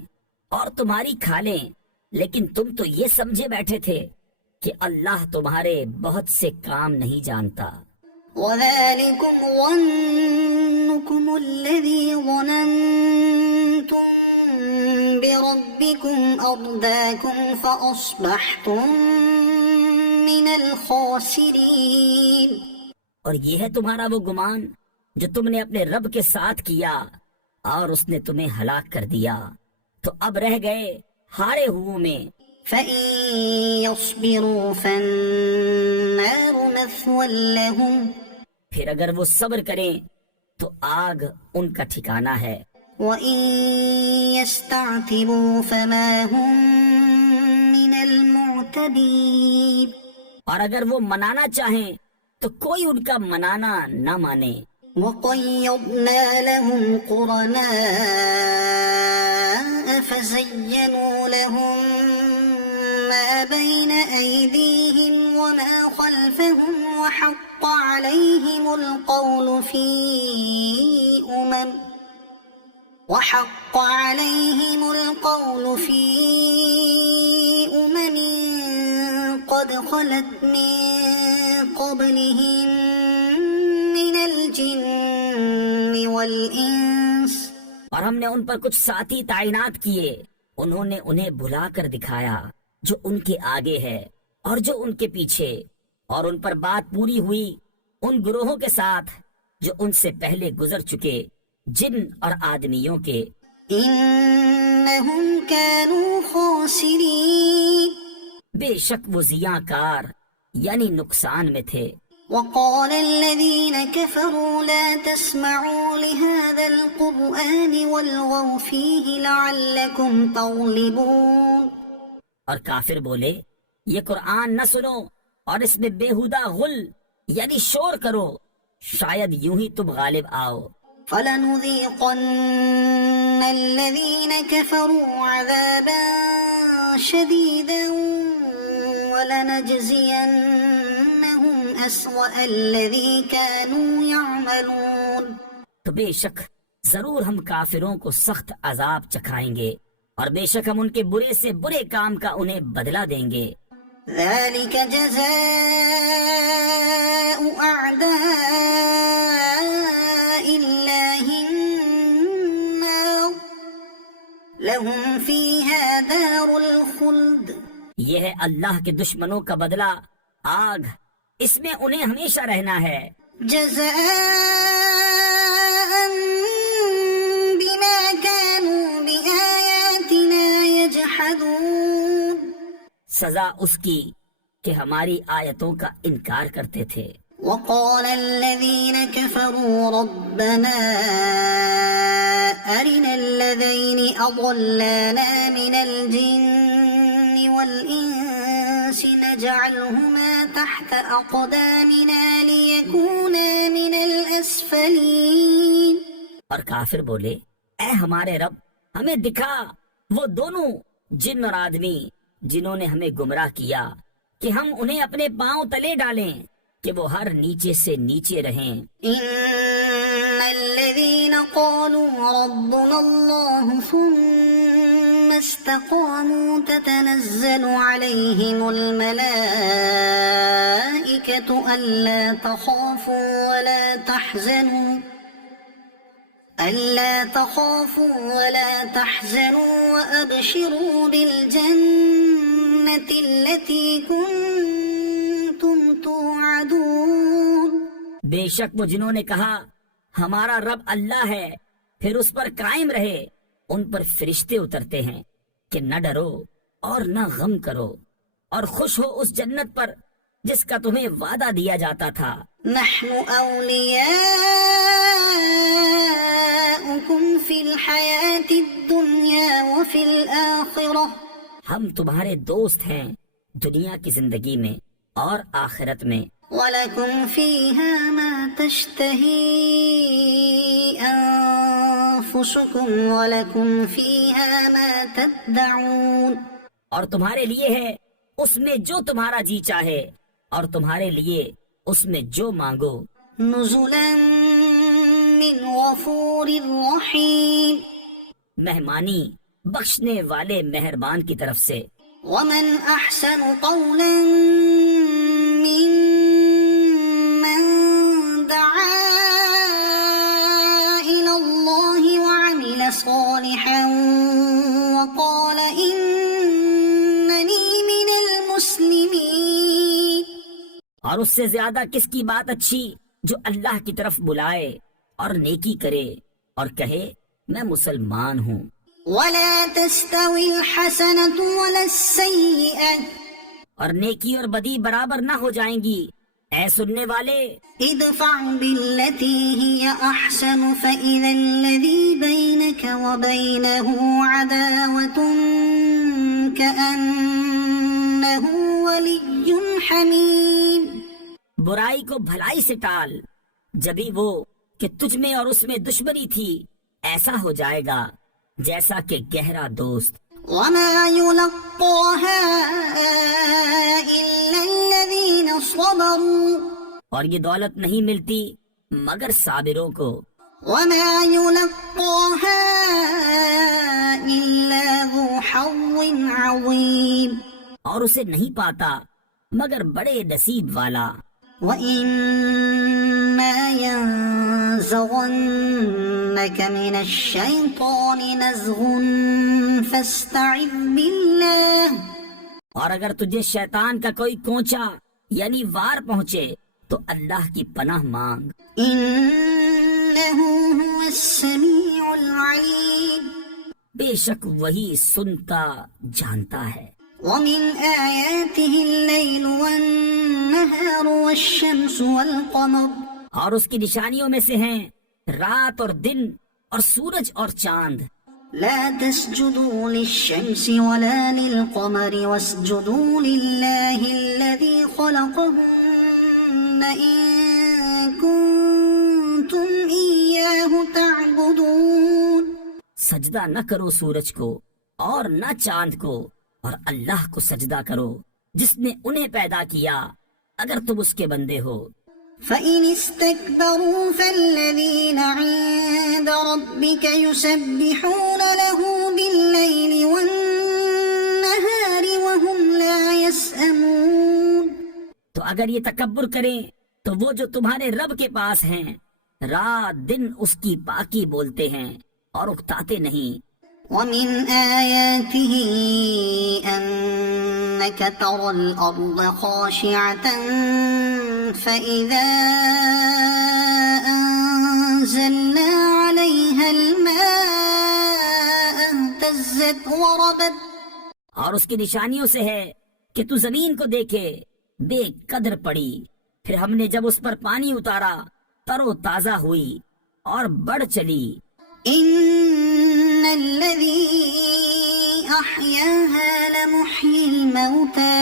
اور تمہاری کھالیں، لیکن تم تو یہ سمجھے بیٹھے تھے کہ اللہ تمہارے بہت سے کام نہیں جانتا۔ وَذَلِكُمْ ظَنُّكُمُ الَّذِي ظَنَنْتُمْ بِرَبِّكُمْ أَرْدَاكُمْ فَأَصْبَحْتُمْ مِنَ الْخَاسِرِينَ اور یہ ہے تمہارا وہ گمان جو تم نے اپنے رب کے ساتھ کیا اور اس نے تمہیں ہلاک کر دیا، تو اب رہ گئے ہارے ہوئوں میں۔ فَإِن يَصْبِرُوا فَالنَّارُ مَثْوًى لَهُمْ پھر اگر وہ صبر کریں تو آگ ان کا ٹھکانہ ہے۔ وَإِن يَسْتَعْتِبُوا فَمَا هُمْ مِنَ الْمُعْتَبِينَ اور اگر وہ منانا چاہیں تو کوئی ان کا منانا نہ مانے۔ وَقَيَّضْنَا لَهُمْ قُرَنَاءَ فَزَيَّنُوا لَهُم مَّا بَيْنَ أَيْدِيهِمْ وَمَا خَلْفَهُمْ وَحَقَّ عَلَيْهِمُ الْقَوْلُ فِي أُمَمٍ قَدْ خَلَتْ مِن قَبْلِهِم مِّنَ الْجِنِّ وَالْإِنسِ اور ہم نے ان پر کچھ ساتھی تعینات کیے انہوں نے انہیں بھلا کر دکھایا جو ان کے آگے ہے اور جو ان کے پیچھے، اور ان پر بات پوری ہوئی ان گروہوں کے ساتھ جو ان سے پہلے گزر چکے جن اور آدمیوں کے۔ إنهم كانوا خاسرين بے شک وہ زیاں کار یعنی نقصان میں تھے۔ وقال الذين كفروا لا تسمعوا لهذا القرآن والغوا فيه لعلكم تغلبون، اور کافر بولے یہ قرآن نہ سنو اور اس میں بےہودہ غل یعنی شور کرو، شاید یوں ہی تم غالب آؤ۔ فلنذيقن الذين كفروا عذابا شديدا ولنجزينهم أسوأ الذي كانوا يعملون، تو بے شک ضرور ہم کافروں کو سخت عذاب چکھائیں گے اور بے شک ہم ان کے برے سے برے کام کا انہیں بدلہ دیں گے۔ ذلك جزاء أعداء الله النار لهم فيها دار الخلد، یہ ہے اللہ کے دشمنوں کا بدلہ آگ، اس میں انہیں ہمیشہ رہنا ہے۔ جزاء بما كانوا بآياتنا يجحدون، سزا اس کی کہ ہماری آیتوں کا انکار کرتے تھے۔ وقال الذين كفروا ربنا أرنا الذين أضلانا من الجن والإنس نجعلهما تحت أقدامنا ليكونا من الأسفلين، اور کافر بولے اے ہمارے رب ہمیں دکھا وہ دونوں جن اور آدمی جنہوں نے ہمیں گمراہ کیا کہ ہم انہیں اپنے پاؤں تلے ڈالیں کہ وہ ہر نیچے سے نیچے رہیں۔ إن الذين قالوا ربنا الله ثم استقاموا تتنزل عليهم الملائكة ألا تخافوا ولا تحزنوا وأبشروا بالجنة التي كنتم توعدون، بے شک وہ جنہوں نے کہا ہمارا رب اللہ ہے پھر اس پر قائم رہے، ان پر فرشتے اترتے ہیں کہ نہ ڈرو اور نہ غم کرو اور خوش ہو اس جنت پر جس کا تمہیں وعدہ دیا جاتا تھا۔ نحن أولياؤكم في الحياة الدنيا وفي الآخرة، ہم تمہارے دوست ہیں دنیا کی زندگی میں اور آخرت میں۔ ولكم فيها ما تشتهي أنفسكم ولكم فيها ما تدعون، اور تمہارے لیے ہے اس میں جو تمہارا جی چاہے اور تمہارے لیے اس میں جو مانگو۔ نزلا من غفور رحيم، مہمانی بخشنے والے مہربان کی طرف سے۔ ومن أحسن قولا ممن دعا إلى الله وعمل صالحا وقال إنني من المسلمين، اور اس سے زیادہ کس کی بات اچھی جو اللہ کی طرف بلائے اور نیکی کرے اور کہے میں مسلمان ہوں۔ ولا تستوي الحسنة ولا السيئة، اور نیکی اور بدی برابر نہ ہو جائیں گی۔ اے سننے والے، ادفع بالتي هي أحسن فإذا الذي بينك وبينه عداوة كأنه ولي حميم، برائی کو بھلائی سے ٹال، جبھی وہ کہ تجھ میں اور اس میں دشمنی تھی ایسا ہو جائے گا جیسا کہ گہرا دوست۔ وما يلقاها إلا الذين صبروا، اور یہ دولت نہیں ملتی مگر صابروں کو۔ وما يلقاها إلا ذو حظ عظيم، اور اسے نہیں پاتا مگر بڑے نصیب والا۔ وإما ينزغنك من الشيطان نزغ فاستعذ بالله اور اگر تجھے شیطان کا کوئی کونچا یعنی وار پہنچے تو اللہ کی پناہ مانگ، إنه هو السميع العليم بے شک وہی سنتا جانتا ہے۔ ومن آياته الليل والنهار والشمس والقمر اور اس کی نشانیوں میں سے ہیں رات اور دن اور سورج اور چاند۔ لا تسجدوا للشمس ولا للقمر واسجدوا لله الذي خلقهن إن كنتم إياه تعبدون سجدہ نہ کرو سورج کو اور نہ چاند کو، اور اللہ کو سجدہ کرو جس نے انہیں پیدا کیا اگر تم اس کے بندے ہو۔ فإن استكبروا فالذين عند ربك يسبحون له بالليل والنهار وهم لا يسأمون تو اگر یہ تکبر کریں تو وہ جو تمہارے رب کے پاس ہیں رات دن اس کی پاکی بولتے ہیں اور اکتاتے نہیں۔ ومن آياته أنك ترى الأرض خاشعة فإذا أنزلنا عليها الماء اهتزت وربت اور اس کی نشانیوں سے ہے کہ تو زمین کو دیکھے بے قدر پڑی، پھر ہم نے جب اس پر پانی اتارا تر و تازہ ہوئی اور بڑھ چلی۔ إن الذي أحياها لمحيي الموتى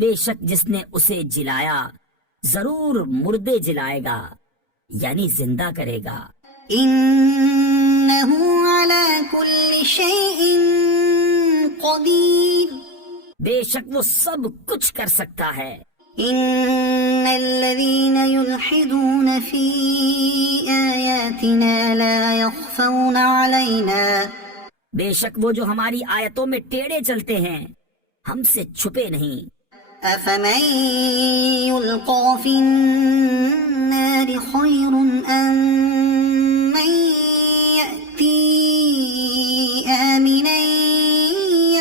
بے شک جس نے اسے جلایا ضرور مردے جلائے گا یعنی زندہ کرے گا۔ إنه على كل شيء قدير بے شک وہ سب کچھ کر سکتا ہے۔ إن الذين يلحدون في آياتنا لا يخفون علينا بے شک وہ جو ہماری آیتوں میں ٹیڑے چلتے ہیں ہم سے چھپے نہیں۔ أفمن يلقى في النار خير أم من يأتي آمنا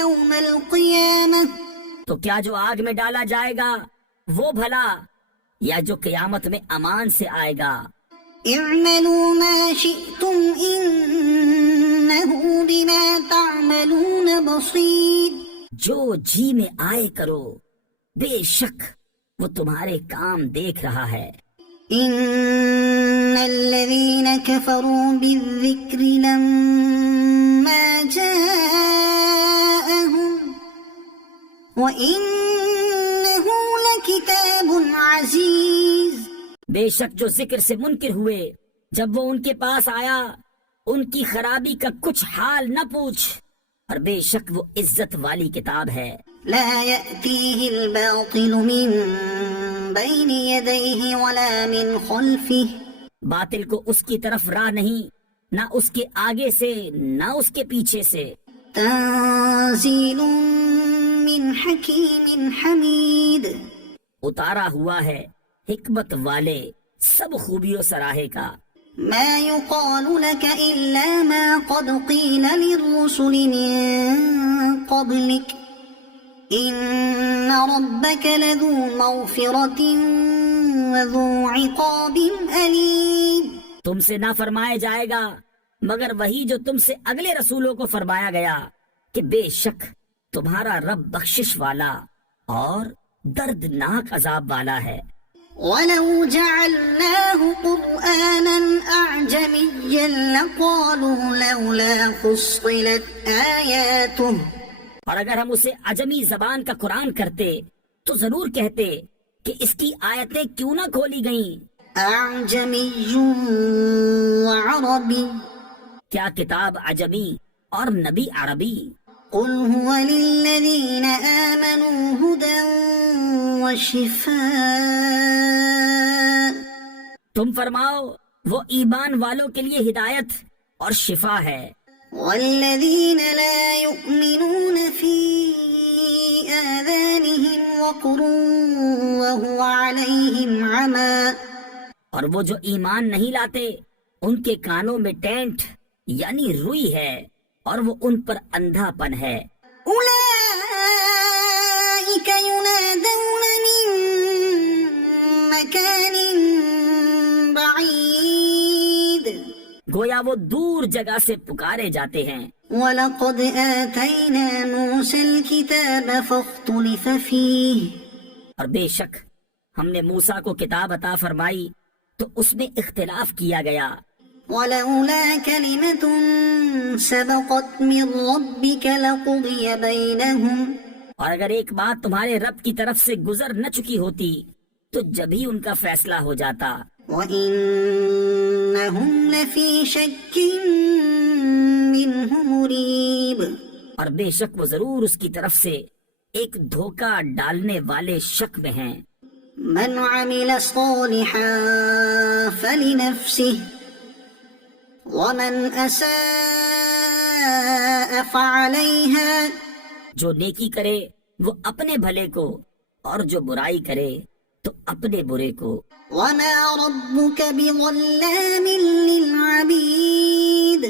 يوم القيامة تو کیا جو آگ میں ڈالا جائے گا وہ بھلا یا جو قیامت میں امان سے آئے گا؟ اعملوا ما شئتم إنه بما تعملون بصير جو جی میں آئے کرو بے شک وہ تمہارے کام دیکھ رہا ہے۔ إن الذين كفروا بالذكر لما جاءهم وإنه لكتاب عزيز بے شک جو ذکر سے منکر ہوئے جب وہ ان کے پاس آیا ان کی خرابی کا کچھ حال نہ پوچھ، اور بے شک وہ عزت والی کتاب ہے۔ لا يأتيه الباطل من بين يديه ولا من خلفه باطل کو اس کی طرف راہ نہیں، نہ اس کے آگے سے نہ اس کے پیچھے سے۔ تنزيل من حكيم حميد اتارا ہوا ہے حکمت والے سب خوبیوں سراہے کا۔ ما يقال لك إلا ما قد قيل للرسل من قبلك إن ربك لذو مغفرة وذو عقاب أليم تم سے نہ فرمایا جائے گا مگر وہی جو تم سے اگلے رسولوں کو فرمایا گیا کہ بے شک تمہارا رب بخشش والا اور دردناک عذاب والا ہے۔ ولو جعلناه قرآنا أعجميا لقالوا لولا فصلت آياته اور اگر ہم اسے عجمی زبان کا قرآن کرتے تو ضرور کہتے کہ اس کی آیتیں کیوں نہ کھولی گئیں۔ أعجمي وعربي کیا کتاب عجمی اور نبی عربی؟ قل هو للذين آمنوا هدى وشفاء تم فرماؤ وہ ایمان والوں کے لیے ہدایت اور شفا ہے، والذين لا يؤمنون في آذانهم وقر وهو عليهم عمى اور وہ جو ایمان نہیں لاتے ان کے کانوں میں ٹینٹ یعنی روئی ہے اور وہ ان پر اندھا پن ہے. أولئك ينادون من مكان بعيد گویا وہ دور جگہ سے پکارے جاتے ہیں. وَلَقَدْ آتَيْنَا مُوسَى الْكِتَابَ فَاخْتُلِفَ فِيهِ اور بے شک ہم نے موسیٰ کو کتاب عطا فرمائی تو اس میں اختلاف کیا گیا. وَلَوْلَا كَلِمَةٌ سَبَقَتْ مِنْ رَبِّكَ لَقُضِيَ بَيْنَهُمْ اور اگر ایک بات تمہارے رب کی طرف سے گزر نہ چکی ہوتی تو جب ہی ان کا فیصلہ ہو جاتا. وَإِنَّهُمْ لَفِي شَكٍّ مِّنْهُ مُرِيبٍ اور بے شک وہ ضرور اس کی طرف سے ایک دھوکہ ڈالنے والے شک میں ہیں. مَنْ عَمِلَ صَالِحًا فَلِنَفْسِهِ وَمَنْ أَسَاءَ فَعَلَيْهَا جو نیکی کرے وہ اپنے بھلے کو اور جو برائی کرے تو اپنے برے کو. وَمَا رَبُّكَ بِظَلَّامٍ لِّلْعَبِيدِ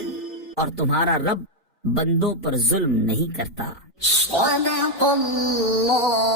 اور تمہارا رب بندوں پر ظلم نہیں کرتا. صدق اللہ